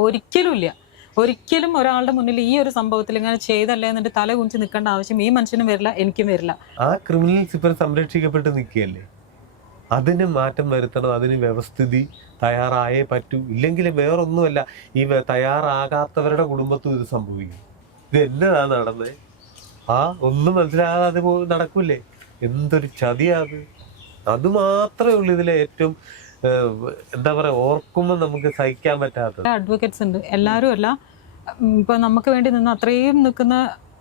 ഒരിക്കലും ഇല്ല. ഒരിക്കലും ഒരാളുടെ മുന്നിൽ ഈ ഒരു സംഭവത്തിൽ ഇങ്ങനെ ചെയ്തല്ലേ എന്നിട്ട് തല കുനിച്ച് നിൽക്കേണ്ട ആവശ്യം ഈ മനുഷ്യനും വരില്ല, എനിക്കും വരില്ല. ആ ക്രിമിനൽസ് ഇപ്പം സംരക്ഷിക്കപ്പെട്ട് നിൽക്കുകയല്ലേ. അതിന് മാറ്റം വരുത്തണം, അതിന് വ്യവസ്ഥിതി തയ്യാറായേ പറ്റൂ. ഇല്ലെങ്കിൽ വേറൊന്നുമല്ല, ഈ തയ്യാറാകാത്തവരുടെ കുടുംബത്തും ഇത് സംഭവിക്കും. ഇത് എന്നതാ നടന്നത്? ഒന്നും മനസ്സിലാകാതെ അത് നടക്കൂലേ? എന്തൊരു ചതിയാത്. അത് മാത്രമേ ഉള്ളൂ ഇതിലെ ഏറ്റവും എന്താ പറയാ, ഓർക്കുമ്പോൾ നമുക്ക് സഹിക്കാൻ പറ്റാത്തത്. അഡ്വക്കേറ്റ്സ് ഉണ്ട്, എല്ലാവരും അല്ല. ഇപ്പൊ നമുക്ക് വേണ്ടി നിന്ന് അത്രയും നിൽക്കുന്ന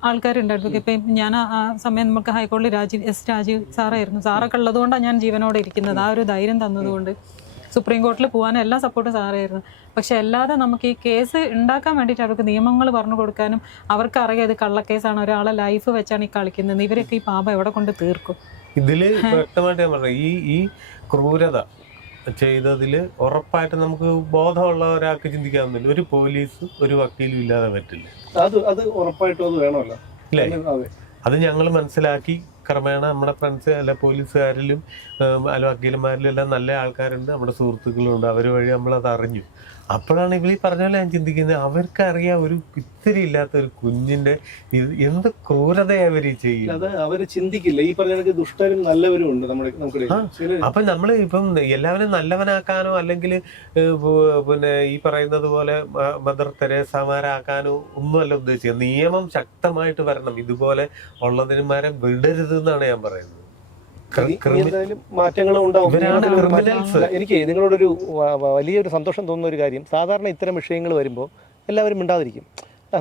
ആൾക്കാരുണ്ട് അഡ്വക്കേറ്റ്. ഇപ്പം ഞാൻ ആ സമയം നമുക്ക് ഹൈക്കോടതി രാജീവ് സാറായിരുന്നു. സാറൊക്കെ ഉള്ളതുകൊണ്ടാണ് ഞാൻ ജീവനോടെ ഇരിക്കുന്നത്. ആ ഒരു ധൈര്യം തന്നതുകൊണ്ട് സുപ്രീം കോടതിയിൽ പോകാനും എല്ലാ സപ്പോർട്ടും സാറായിരുന്നു. പക്ഷെ അല്ലാതെ നമുക്ക് ഈ കേസ് ഉണ്ടാക്കാൻ വേണ്ടിയിട്ട് അവർക്ക് നിയമങ്ങൾ പറഞ്ഞു കൊടുക്കാനും അവർക്ക് അറിയാം ഇത് കള്ളക്കേസാണ്, ഒരാളെ ലൈഫ് വെച്ചാണ് ഈ കളിക്കുന്നത്. ഇവരൊക്കെ ഈ പാപം എവിടെ കൊണ്ട് തീർക്കും? ഇതില് വ്യക്തമായിട്ട് ഞാൻ പറഞ്ഞു, ഈ ക്രൂരത ചെയ്തതിൽ ഉറപ്പായിട്ട് നമുക്ക് ബോധമുള്ള ഒരാൾക്ക് ചിന്തിക്കാവുന്നില്ല. ഒരു പോലീസ് ഒരു വക്കീലും ഇല്ലാതെ പറ്റില്ല. അത് ഉറപ്പായിട്ടും അത് വേണമല്ലോ അല്ലേ? അത് ഞങ്ങൾ മനസ്സിലാക്കി ക്രമേണ നമ്മുടെ ഫ്രണ്ട്സ് അല്ല പോലീസുകാരിലും അല്ല വക്കീലന്മാരിലും എല്ലാം നല്ല ആൾക്കാരുണ്ട്, നമ്മുടെ സുഹൃത്തുക്കളുണ്ട്. അവർ വഴി നമ്മളത് അറിഞ്ഞു. അപ്പോഴാണ് ഇവർ പറഞ്ഞ പോലെ ഞാൻ ചിന്തിക്കുന്നത്, അവർക്കറിയാം ഒരു ഇത്തിരി ഇല്ലാത്ത ഒരു കുഞ്ഞിന്റെ എന്ത് ക്രൂരതയാ അവര് ചെയ്യും. അവര് ചിന്തിക്കില്ല. ഈ പറഞ്ഞ ദുഷ്ടരും നല്ലവരും ഉണ്ട് നമ്മുടെ. അപ്പൊ നമ്മള് ഇപ്പം എല്ലാവരും നല്ലവനാക്കാനോ അല്ലെങ്കിൽ പിന്നെ ഈ പറയുന്നത് പോലെ മദർ തെരേസമാരാക്കാനോ ഒന്നുമല്ല ഉദ്ദേശിക്കുന്നത്. നിയമം ശക്തമായിട്ട് വരണം. ഇതുപോലെ ഉള്ളതിനുമാരെ വിടരുത് എന്നാണ് ഞാൻ പറയുന്നത്. മാറ്റങ്ങളും ഉണ്ടാവും. എനിക്ക് നിങ്ങളോടൊരു വലിയൊരു സന്തോഷം തോന്നുന്ന ഒരു കാര്യം, സാധാരണ ഇത്തരം വിഷയങ്ങൾ വരുമ്പോൾ എല്ലാവരും മിണ്ടാതിരിക്കും.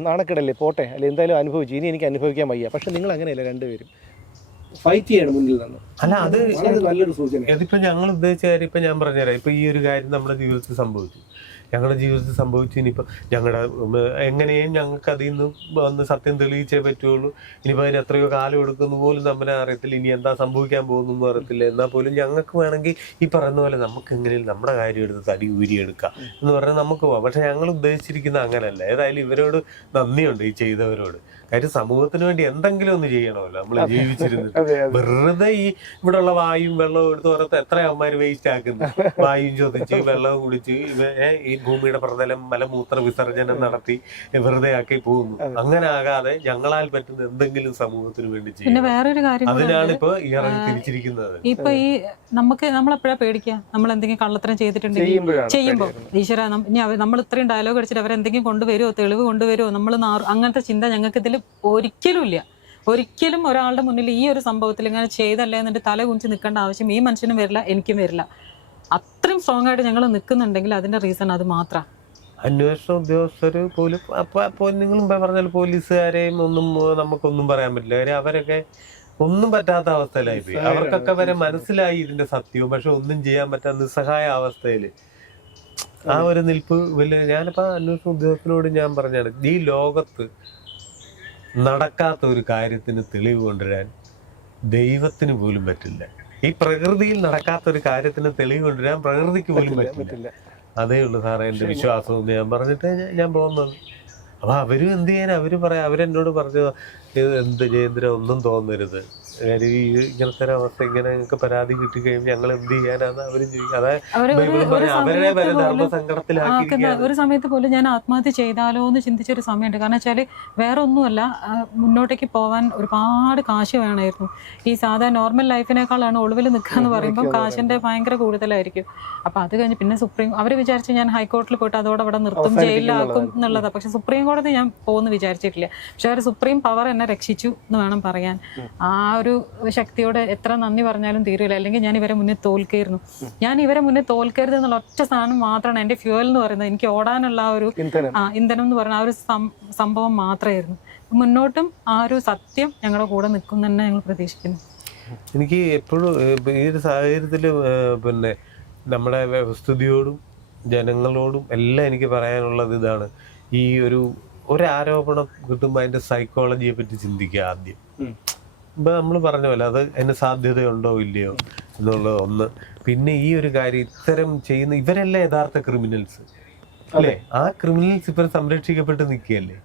നാണക്കേടല്ലേ, പോട്ടെ, അല്ലെ എന്തായാലും അനുഭവിച്ചു, ഇനി എനിക്ക് അനുഭവിക്കാൻ വയ്യ. പക്ഷെ നിങ്ങൾ അങ്ങനെയല്ല, രണ്ടുപേരും ഫൈറ്റ് ചെയ്യണം മുന്നിൽ നിന്ന്. അല്ല, അത് നല്ലൊരു സൂചന. അതിപ്പോ ഞങ്ങൾ ഉദ്ദേശിച്ച കാര്യം ഇപ്പൊ ഞാൻ പറഞ്ഞുതരാം. ഇപ്പൊ ഈ ഒരു കാര്യം നമ്മുടെ ജീവിതത്തിൽ സംഭവിച്ചു, ഞങ്ങളുടെ ജീവിതത്തിൽ സംഭവിച്ചു. ഇനിയിപ്പോൾ ഞങ്ങളുടെ എങ്ങനെയും ഞങ്ങൾക്ക് അതിൽ നിന്ന് വന്ന് സത്യം തെളിയിച്ചേ പറ്റുള്ളൂ. ഇനിയിപ്പോൾ അതിന് എത്രയോ കാലം എടുക്കുന്ന പോലും നമ്മളെ അറിയത്തില്ല. ഇനി എന്താ സംഭവിക്കാൻ പോകുന്നു അറിയത്തില്ല. എന്നാൽ പോലും ഞങ്ങൾക്ക് വേണമെങ്കിൽ ഈ പറയുന്ന പോലെ നമുക്ക് എങ്ങനെയും നമ്മുടെ കാര്യം എടുത്ത് തടി ഊരിയെടുക്കാം എന്ന് പറഞ്ഞാൽ നമുക്ക് പോവാം. പക്ഷെ ഞങ്ങൾ ഉദ്ദേശിച്ചിരിക്കുന്നത് അങ്ങനെയല്ല. ഏതായാലും ഇവരോട് നന്ദിയുണ്ട്, ഈ ചെയ്തവരോട്. കാര്യം സമൂഹത്തിന് വേണ്ടി എന്തെങ്കിലും ഒന്ന് ചെയ്യണമല്ലോ നമ്മൾ ജീവിച്ചിരുന്നിട്ട്. വെറുതെ ഈ ഇവിടെയുള്ള വായും വെള്ളവും എടുത്ത് ഓരോ എത്ര അവന്മാർ വേസ്റ്റ് ആക്കുന്നു. വായും ചോദിച്ച് വെള്ളവും കുടിച്ച് ഈ ഭൂമിയുടെ പ്രതലം മലമൂത്ര വിസർജനം നടത്തി വെറുതെ ആക്കി പോകുന്നു. അങ്ങനെ ആകാതെ ഞങ്ങളാൽ പറ്റുന്ന എന്തെങ്കിലും സമൂഹത്തിന് വേണ്ടി ചെയ്യും. പിന്നെ വേറൊരു കാര്യം, അതിനാണ് ഇപ്പൊ ഇറങ്ങി തിരിച്ചിരിക്കുന്നത്. ഇപ്പൊ ഈ നമ്മളെപ്പോഴാ പേടിക്കുക? നമ്മൾ എന്തെങ്കിലും കള്ളത്തരം ചെയ്തിട്ടുണ്ടെങ്കിൽ ചെയ്യുമ്പോൾ ഈശ്വര നമ്മൾ ഇത്രയും ഡയലോഗ് അടിച്ചിട്ട് അവരെന്തെങ്കിലും കൊണ്ടുവരുമോ, തെളിവ് കൊണ്ടുവരുമോ, നമ്മൾ അങ്ങനത്തെ ചിന്ത ഞങ്ങൾക്ക് ഇതിൽ ഒരിക്കലും ഇല്ല. ഒരിക്കലും ഒരാളുടെ മുന്നിൽ ഈ ഒരു സംഭവത്തിൽ ഇങ്ങനെ ചെയ്തല്ലേ എന്നിട്ട് തല കുനിച്ച് നിൽക്കേണ്ട ആവശ്യം ഈ മനുഷ്യനും വരില്ല, എനിക്കും വരില്ല. അത്രയും സ്ട്രോങ് ആയിട്ട് ഞങ്ങൾ നിൽക്കുന്നുണ്ടെങ്കിൽ അതിന്റെ റീസൺ അത് മാത്രം. അന്വേഷണ ഉദ്യോഗസ്ഥര് പോലും നിങ്ങളും പറഞ്ഞാൽ പോലീസുകാരെയും ഒന്നും നമുക്കൊന്നും പറയാൻ പറ്റില്ല. കാര്യം അവരൊക്കെ ഒന്നും പറ്റാത്ത അവസ്ഥയിലായി പോയി. അവർക്കൊക്കെ വരെ മനസ്സിലായി ഇതിന്റെ സത്യവും, പക്ഷെ ഒന്നും ചെയ്യാൻ പറ്റാത്ത നിസ്സഹായ അവസ്ഥയില് ആ ഒരു നിൽപ്പ് വലിയ. ഞാനിപ്പോ അന്വേഷണ ഉദ്യോഗസ്ഥരോട് ഞാൻ പറഞ്ഞാണ്, ഈ ലോകത്ത് നടക്കാത്ത ഒരു കാര്യത്തിന് തെളിവ് കൊണ്ടുവരാൻ ദൈവത്തിന് പോലും പറ്റില്ല. ഈ പ്രകൃതിയിൽ നടക്കാത്ത ഒരു കാര്യത്തിന് തെളിവ് കൊണ്ടുവരാൻ പ്രകൃതിക്ക് പോലും പറ്റില്ല. അതേ ഉള്ളൂ സാറേ എൻ്റെ വിശ്വാസം എന്ന് ഞാൻ പറഞ്ഞിട്ട് ഞാൻ പോകുന്നത്. അപ്പൊ അവരും എന്ത് ചെയ്യാൻ, അവരെന്നോട് പറഞ്ഞത് എന്ത് ജയേന്ദ്രൻ ഒന്നും തോന്നരുത്, കാര്യം ഈ ഇങ്ങനത്തെ ഒരു അവസ്ഥ ഇങ്ങനെ ഞങ്ങൾക്ക് പരാതി കിട്ടി കഴിയുമ്പോൾ ഞങ്ങൾ എന്ത് ചെയ്യാനാന്ന് അവരും ചോദിക്കും. അവരെ വരെ ധർമ്മസങ്കടത്തിലാക്കി. ഒരു സമയത്ത് പോലും ഞാൻ ആത്മഹത്യ ചെയ്താലോ എന്ന് ചിന്തിച്ചൊരു സമയമുണ്ട്. കാരണം വെച്ചാൽ വേറെ ഒന്നുമല്ല, മുന്നോട്ടേക്ക് പോകാൻ ഒരുപാട് കാശ് വേണമായിരുന്നു. ഈ സാധാരണ നോർമൽ ലൈഫിനേക്കാളാണ് ഒളിവിൽ നിൽക്കുക എന്ന് പറയുമ്പോൾ കാശിന്റെ ഭയങ്കര കൂടുതലായിരിക്കും. അപ്പൊ അത് കഴിഞ്ഞ് പിന്നെ അവർ വിചാരിച്ചു ഞാൻ ഹൈക്കോടതിയിൽ പോയിട്ട് അതോടെ അവിടെ നിർത്തും, ജയിലിലാക്കും എന്നുള്ളതാണ്. പക്ഷെ സുപ്രീം കോടതി ഞാൻ പോകുന്നു വിചാരിച്ചിട്ടില്ല. പക്ഷെ അവർ സുപ്രീം പവർ എന്നെ രക്ഷിച്ചു എന്ന് വേണം പറയാൻ. ആ ഒരു ശക്തിയോടെ എത്ര നന്ദി പറഞ്ഞാലും തീരില്ല. അല്ലെങ്കിൽ ഞാൻ ഇവരെ മുന്നേ തോൽക്കായിരുന്നു. ഞാൻ ഇവരെ മുന്നേ തോൽക്കരുത് എന്നുള്ള ഒറ്റ സാധനം മാത്രമാണ് എൻ്റെ ഫ്യൂവൽ എന്ന് പറയുന്നത്. എനിക്ക് ഓടാനുള്ള ആ ഒരു ഇന്ധനം എന്ന് പറയുന്ന ആ ഒരു സംഭവം മാത്രമായിരുന്നു. മുന്നോട്ടും ആ ഒരു സത്യം ഞങ്ങളുടെ കൂടെ നിൽക്കും തന്നെ ഞങ്ങൾ പ്രതീക്ഷിക്കുന്നു. എനിക്ക് എപ്പോഴും ഈ ഒരു സാഹചര്യത്തിൽ പിന്നെ നമ്മുടെ വ്യവസ്ഥിതിയോടും ജനങ്ങളോടും എല്ലാം എനിക്ക് പറയാനുള്ളത് ഇതാണ്. ഈ ഒരാരോപണം കിട്ടുമ്പോൾ അതിന്റെ സൈക്കോളജിയെ പറ്റി ചിന്തിക്കുക ആദ്യം. ഇപ്പൊ നമ്മൾ പറഞ്ഞ പോലെ അത് അതിന് സാധ്യതയുണ്ടോ ഇല്ലയോ എന്നുള്ളത് ഒന്ന്. പിന്നെ ഈ ഒരു കാര്യം ഇത്തരം ചെയ്യുന്ന ഇവരെല്ലാം യഥാർത്ഥ ക്രിമിനൽസ് അല്ലേ? ആ ക്രിമിനൽസ് ഇവർ സംരക്ഷിക്കപ്പെട്ട് നിൽക്കുകയല്ലേ.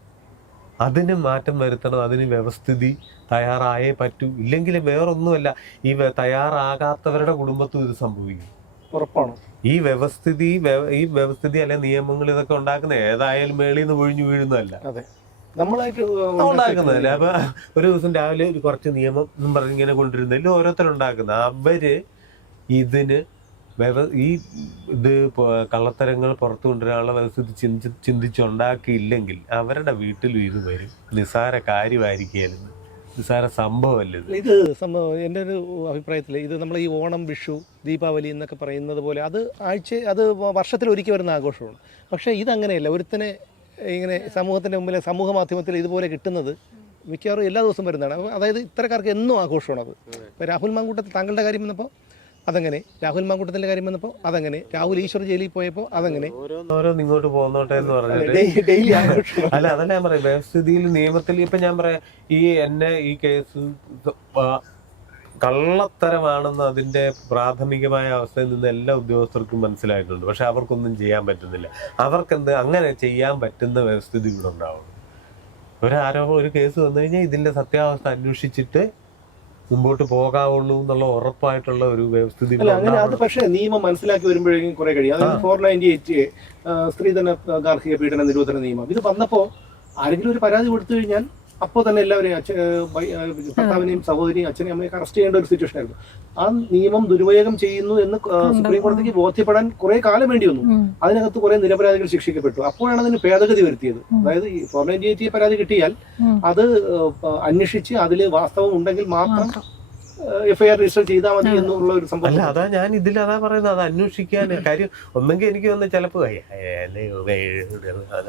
അതിന് മാറ്റം വരുത്തണം, അതിന് വ്യവസ്ഥിതി തയ്യാറായേ പറ്റൂ. ഇല്ലെങ്കിൽ വേറൊന്നുമല്ല, ഈ തയ്യാറാകാത്തവരുടെ കുടുംബത്തും ഇത് സംഭവിക്കും. ഉറപ്പാണ്. ഈ വ്യവസ്ഥിതി അല്ലെ നിയമങ്ങൾ ഇതൊക്കെ ഉണ്ടാക്കുന്ന ഏതായാലും മേളിൽ നിന്ന് ഒഴിഞ്ഞു വീഴുന്നതല്ല, അതെ, നമ്മളായിട്ട് ഉണ്ടാക്കുന്നതല്ല. അപ്പൊ ഒരു ദിവസം രാവിലെ ഒരു കുറച്ച് നിയമം എന്നും പറഞ്ഞ് ഇങ്ങനെ കൊണ്ടിരുന്നതിൽ ഓരോരുത്തരുണ്ടാക്കുന്ന അവര് ഇതിന് ഈ കള്ളത്തരങ്ങൾ പുറത്തു കൊണ്ടുവരാനുള്ള വ്യവസ്ഥിതി ചിന്തിച്ചുണ്ടാക്കിയില്ലെങ്കിൽ അവരുടെ വീട്ടിലും ഇത് വരും. നിസ്സാര കാര്യമായിരിക്കും, നിസ്സാര സംഭവമല്ല ഇത്. എൻ്റെ ഒരു അഭിപ്രായത്തിൽ ഇത് നമ്മൾ ഈ ഓണം, വിഷു, ദീപാവലി എന്നൊക്കെ പറയുന്നത് പോലെ അത് അത് വർഷത്തിൽ ഒരിക്കൽ വരുന്ന ആഘോഷമാണ്. പക്ഷേ ഇതങ്ങനെയല്ല. ഒരുത്തനെ ഇങ്ങനെ സമൂഹത്തിൻ്റെ മുമ്പിൽ, സമൂഹ മാധ്യമത്തിൽ ഇതുപോലെ കിട്ടുന്നത് മിക്കവാറും എല്ലാ ദിവസവും വരുന്നതാണ്. അതായത് ഇത്തരക്കാർക്ക് എന്നും ആഘോഷമാണത്. ഇപ്പോൾ രാഹുൽ മാങ്കൂട്ടത്തിൽ താങ്കളുടെ കാര്യം വന്നപ്പോൾ അതങ്ങനെ, രാഹുൽ മാങ്കൂട്ടത്തിൻ്റെ കാര്യം വന്നപ്പോൾ അതങ്ങനെ, രാഹുൽ ഈശ്വർ ജയിലിൽ പോയപ്പോൾ അതങ്ങനെ, ഓരോന്ന് ഇങ്ങോട്ട് പോന്നോട്ടെ എന്ന് പറഞ്ഞിട്ട് ഡെയിലി ആഘോഷം. അല്ല, അതല്ല ഞാൻ പറയാം. വ്യവസ്ഥിതിയിൽ, നിയമത്തിൽ ഇപ്പൊ ഞാൻ പറയാം, ഈ കേസ് കള്ളത്തരമാണെന്ന് അതിന്റെ പ്രാഥമികമായ അവസ്ഥയിൽ നിന്ന് എല്ലാ ഉദ്യോഗസ്ഥർക്കും മനസ്സിലായിട്ടുണ്ട്. പക്ഷെ അവർക്കൊന്നും ചെയ്യാൻ പറ്റുന്നില്ല. അവർക്കെന്ത് അങ്ങനെ ചെയ്യാൻ പറ്റുന്ന വ്യവസ്ഥിതി ഇവിടെ ഉണ്ടാവും. ഒരു കേസ് വന്നു കഴിഞ്ഞാൽ ഇതിന്റെ സത്യാവസ്ഥ അന്വേഷിച്ചിട്ട് മുമ്പോട്ട് പോകാവുള്ളൂ എന്നുള്ള ഉറപ്പായിട്ടുള്ള ഒരു വ്യവസ്ഥിതി. അങ്ങനെ അത് പക്ഷേ നിയമം മനസ്സിലാക്കി വരുമ്പോഴേക്കും കുറെ കഴിയും. അതായത് 498 സ്ത്രീധന ഗാർഹിക പീഡന നിരോധന നിയമം ഇത് വന്നപ്പോൾ ആരെങ്കിലും ഒരു പരാതി കൊടുത്തു കഴിഞ്ഞാൽ അപ്പോൾ തന്നെ എല്ലാവരെയും ഭർത്താവിനെയും സഹോദരിയും അച്ഛനെയും അമ്മയൊക്കെ അറസ്റ്റ് ചെയ്യേണ്ട ഒരു സിറ്റുവേഷൻ ആയിരുന്നു. ആ നിയമം ദുരുപയോഗം ചെയ്യുന്നു എന്ന് സുപ്രീം കോടതിക്ക് ബോധ്യപ്പെടാൻ കുറെ കാലം വേണ്ടി വന്നു. അതിനകത്ത് കുറെ നിരപരാധികൾ ശിക്ഷിക്കപ്പെട്ടു. അപ്പോഴാണ് അതിന് ഭേദഗതി വരുത്തിയത്. അതായത് ഈ 498 പരാതി കിട്ടിയാൽ അത് അന്വേഷിച്ച് അതിൽ വാസ്തവം ഉണ്ടെങ്കിൽ മാത്രം എഫ്ഐആർ രജിസ്റ്റർ ചെയ്താൽ മതി എന്നുള്ള ഒരു സംഭവം. അല്ല, അതാ ഞാൻ അതാ പറയുന്നത്. അത് അന്വേഷിക്കാൻ കാര്യം ഒന്നെങ്കിൽ എനിക്ക് വന്ന് ചിലപ്പോ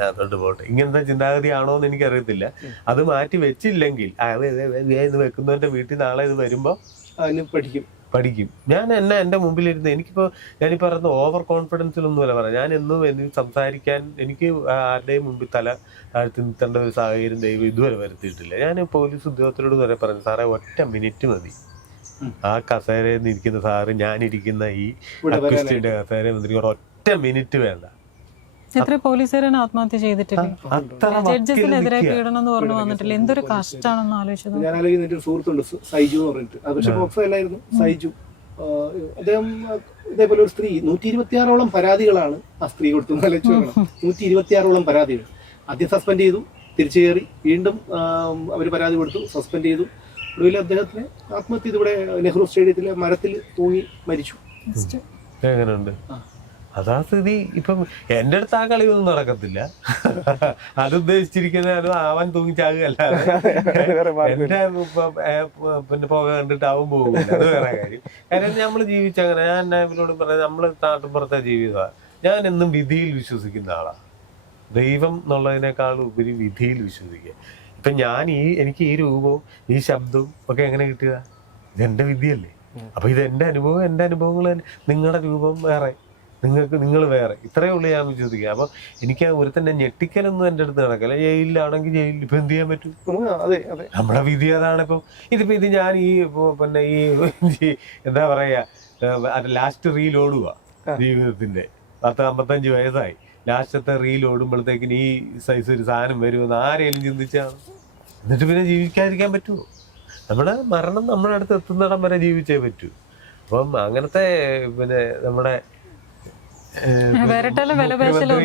അതോട്ട് പോട്ടെ ഇങ്ങനത്തെ ചിന്താഗതി ആണോ എന്ന് എനിക്കറിയത്തില്ല. അത് മാറ്റി വെച്ചില്ലെങ്കിൽ ഇത് വെക്കുന്നവന്റെ വീട്ടിൽ നാളെ ഇത് വരുമ്പോ അതിന് പഠിക്കും. ഞാൻ എന്റെ മുമ്പിലിരുന്ന് ഞാനീ പറയുന്ന ഓവർ കോൺഫിഡൻസിലൊന്നുമല്ല പറയാം. ഞാൻ എന്നും സംസാരിക്കാൻ എനിക്ക് ആരുടെയും മുമ്പിൽ തല താഴ്ത്തി നിർത്തേണ്ട ഒരു സാഹചര്യം ദൈവം ഇതുവരെ വരുത്തിയിട്ടില്ല. ഞാൻ പോലീസ് ഉദ്യോഗസ്ഥരോട് വരെ പറഞ്ഞു, സാറേ 1 മിനിറ്റ് മതി. ആ കസേരയിൽ നിന്ന് ഇരിക്കുന്ന സാറ്, ഞാനിരിക്കുന്ന ഈ അക്വിസ്റ്റിന്റെ കസേരയിൽ നിന്ന് 1 മിനിറ്റ് വേണ്ട. എത്ര പോലീസുകാരാണ് ആത്മഹത്യ ചെയ്തിട്ടില്ല? ജഡ്ജസിനെതിരെ പീഡനം എന്ന് പറഞ്ഞു വന്നിട്ടില്ല. എന്തൊരു കഷ്ടമാണെന്ന് ആലോചിച്ചത്. ഞാൻ ആലോചിക്കുന്ന ഒരു സുഹൃത്തുണ്ട്, സൈജു എന്ന് പറഞ്ഞിട്ട്. അത് പക്ഷെ ബോക്സോ അല്ലായിരുന്നു, സൈജു. അദ്ദേഹം ഇതേപോലെ ഒരു സ്ത്രീ 126ഓളം പരാതികളാണ് ആ സ്ത്രീ കൊടുത്തു. 126ഓളം പരാതികൾ. ആദ്യം സസ്പെൻഡ് ചെയ്തു, തിരിച്ചു കയറി, വീണ്ടും അവർ പരാതി കൊടുത്തു, സസ്പെൻഡ് ചെയ്തു. ഒടുവിൽ അദ്ദേഹത്തിന് ആത്മഹത്യ ഇവിടെ നെഹ്റു സ്റ്റേഡിയത്തിലെ മരത്തിൽ തൂങ്ങി മരിച്ചു. എങ്ങനെയുണ്ട് അതാ സ്ഥിതി. ഇപ്പം എന്റെ അടുത്ത് ആ കളിയൊന്നും നടക്കത്തില്ല. അത് ഉദ്ദേശിച്ചിരിക്കുന്ന അവൻ തൂങ്ങിച്ചാകുകയല്ലാതെ എന്റെ പിന്നെ പുക കണ്ടിട്ട് അവൻ പോകില്ല. അത് വേറെ കാര്യം. കാര്യം നമ്മള് ജീവിച്ചങ്ങനെ. ഞാൻ ഇവരോട് പറഞ്ഞത്, നമ്മള് നാട്ടിൻപുറത്തെ ജീവിതമാണ്. ഞാൻ എന്നും വിധിയിൽ വിശ്വസിക്കുന്ന ആളാണ്. ദൈവം എന്നുള്ളതിനേക്കാൾ ഉപരി വിധിയിൽ വിശ്വസിക്കുക. ഇപ്പൊ എനിക്ക് ഈ രൂപവും ഈ ശബ്ദവും ഒക്കെ എങ്ങനെ കിട്ടുക? ഇതെന്റെ വിധിയല്ലേ. അപ്പൊ ഇത് എന്റെ അനുഭവങ്ങൾ തന്നെ. നിങ്ങളുടെ രൂപം വേറെ, നിങ്ങൾ വേറെ. ഇത്രയേ ഉള്ളൂ ഞാൻ വിശ്വസിക്കുക. അപ്പൊ എനിക്ക് ഒരുത്തന്നെ ഞെട്ടിക്കലൊന്നും എന്റെ അടുത്ത് നടക്കില്ല. ജയിലിലാണെങ്കിൽ ജയിലിൽ ഇപ്പൊ എന്ത് ചെയ്യാൻ പറ്റും? നമ്മുടെ വിധി അതാണ്. ഇത് ഞാൻ പിന്നെ എന്താ പറയാ, ലാസ്റ്റ് റീൽ ഓടുക ജീവിതത്തിന്റെ. 55 വയസ്സായി, ലാസ്റ്റത്തെ റീൽ ഓടുമ്പോഴത്തേക്കിന് ഈ സൈസ് ഒരു സാധനം വരുമെന്ന് ആരെങ്കിലും ചിന്തിച്ചാണ്? എന്നിട്ട് പിന്നെ ജീവിക്കാതിരിക്കാൻ പറ്റുമോ? നമ്മുടെ മരണം നമ്മുടെ അടുത്ത് എത്തുന്നിടം വരെ ജീവിച്ചേ പറ്റൂ. അപ്പം അങ്ങനത്തെ പിന്നെ നമ്മുടെ വിരട്ടലും വിലപേശലും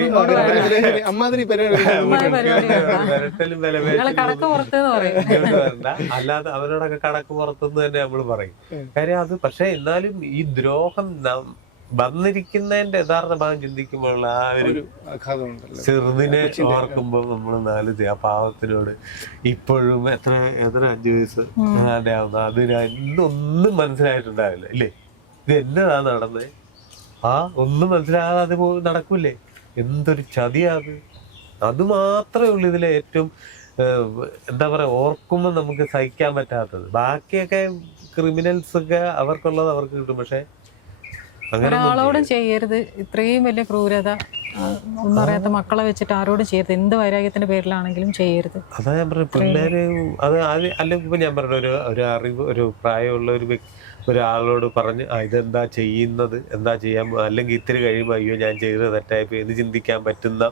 അല്ലാതെ അവരോടൊക്കെ കണക്ക് പുറത്തുനിന്ന് തന്നെ നമ്മൾ പറയും. കാര്യം അത്. പക്ഷെ എന്നാലും ഈ ദ്രോഹം വന്നിരിക്കുന്നതിന്റെ യഥാർത്ഥ ഭാഗം ചിന്തിക്കുമ്പോഴുള്ള ആ ഒരു ചെറുതിനെ ഓർക്കുമ്പോൾ നമ്മൾ ആ പാവത്തിനോട് ഇപ്പോഴും എത്ര 5 വയസ്സ് ആവുന്ന അതിന് ഇന്നൊന്നും മനസ്സിലായിട്ടുണ്ടാവില്ല ഇല്ലേ? ഇത് എന്നതാ നടന്നത്? ഒന്നും മനസ്സിലാകാതെ അത് നടക്കൂലേ? എന്തൊരു ചതിയാ അത് മാത്രമേ ഉള്ളൂ ഇതിലെ ഏറ്റവും എന്താ പറയാ, ഓർക്കുമ്പോൾ നമുക്ക് സഹിക്കാൻ പറ്റാത്തത്. ബാക്കിയൊക്കെ ക്രിമിനൽസ് ഒക്കെ അവർക്കുള്ളത് അവർക്ക് കിട്ടും. പക്ഷെ ഒരാളോടും ചെയ്യരുത് ഇത്രയും വലിയ ക്രൂരത. ഒന്നും അറിയാത്ത മക്കളെ വെച്ചിട്ട് ആരോടും ചെയ്യരുത്. എന്ത് വൈരാഗ്യത്തിന്റെ പേരിലാണെങ്കിലും ചെയ്യരുത്. അതാ ഞാൻ പറഞ്ഞു. പിള്ളേര് അത് അല്ലെങ്കിൽ ഇപ്പൊ ഞാൻ പറഞ്ഞ ഒരു അറിവ്, ഒരു പ്രായമുള്ള ഒരാളോട് പറഞ്ഞ് ഇതെന്താ ചെയ്യുന്നത്, എന്താ ചെയ്യാൻ, അല്ലെങ്കിൽ ഇത്തിരി കഴിയുമ്പോൾ അയ്യോ ഞാൻ ചെയ്തത് തെറ്റായിപ്പോയി എന്ന് ചിന്തിക്കാൻ പറ്റുന്ന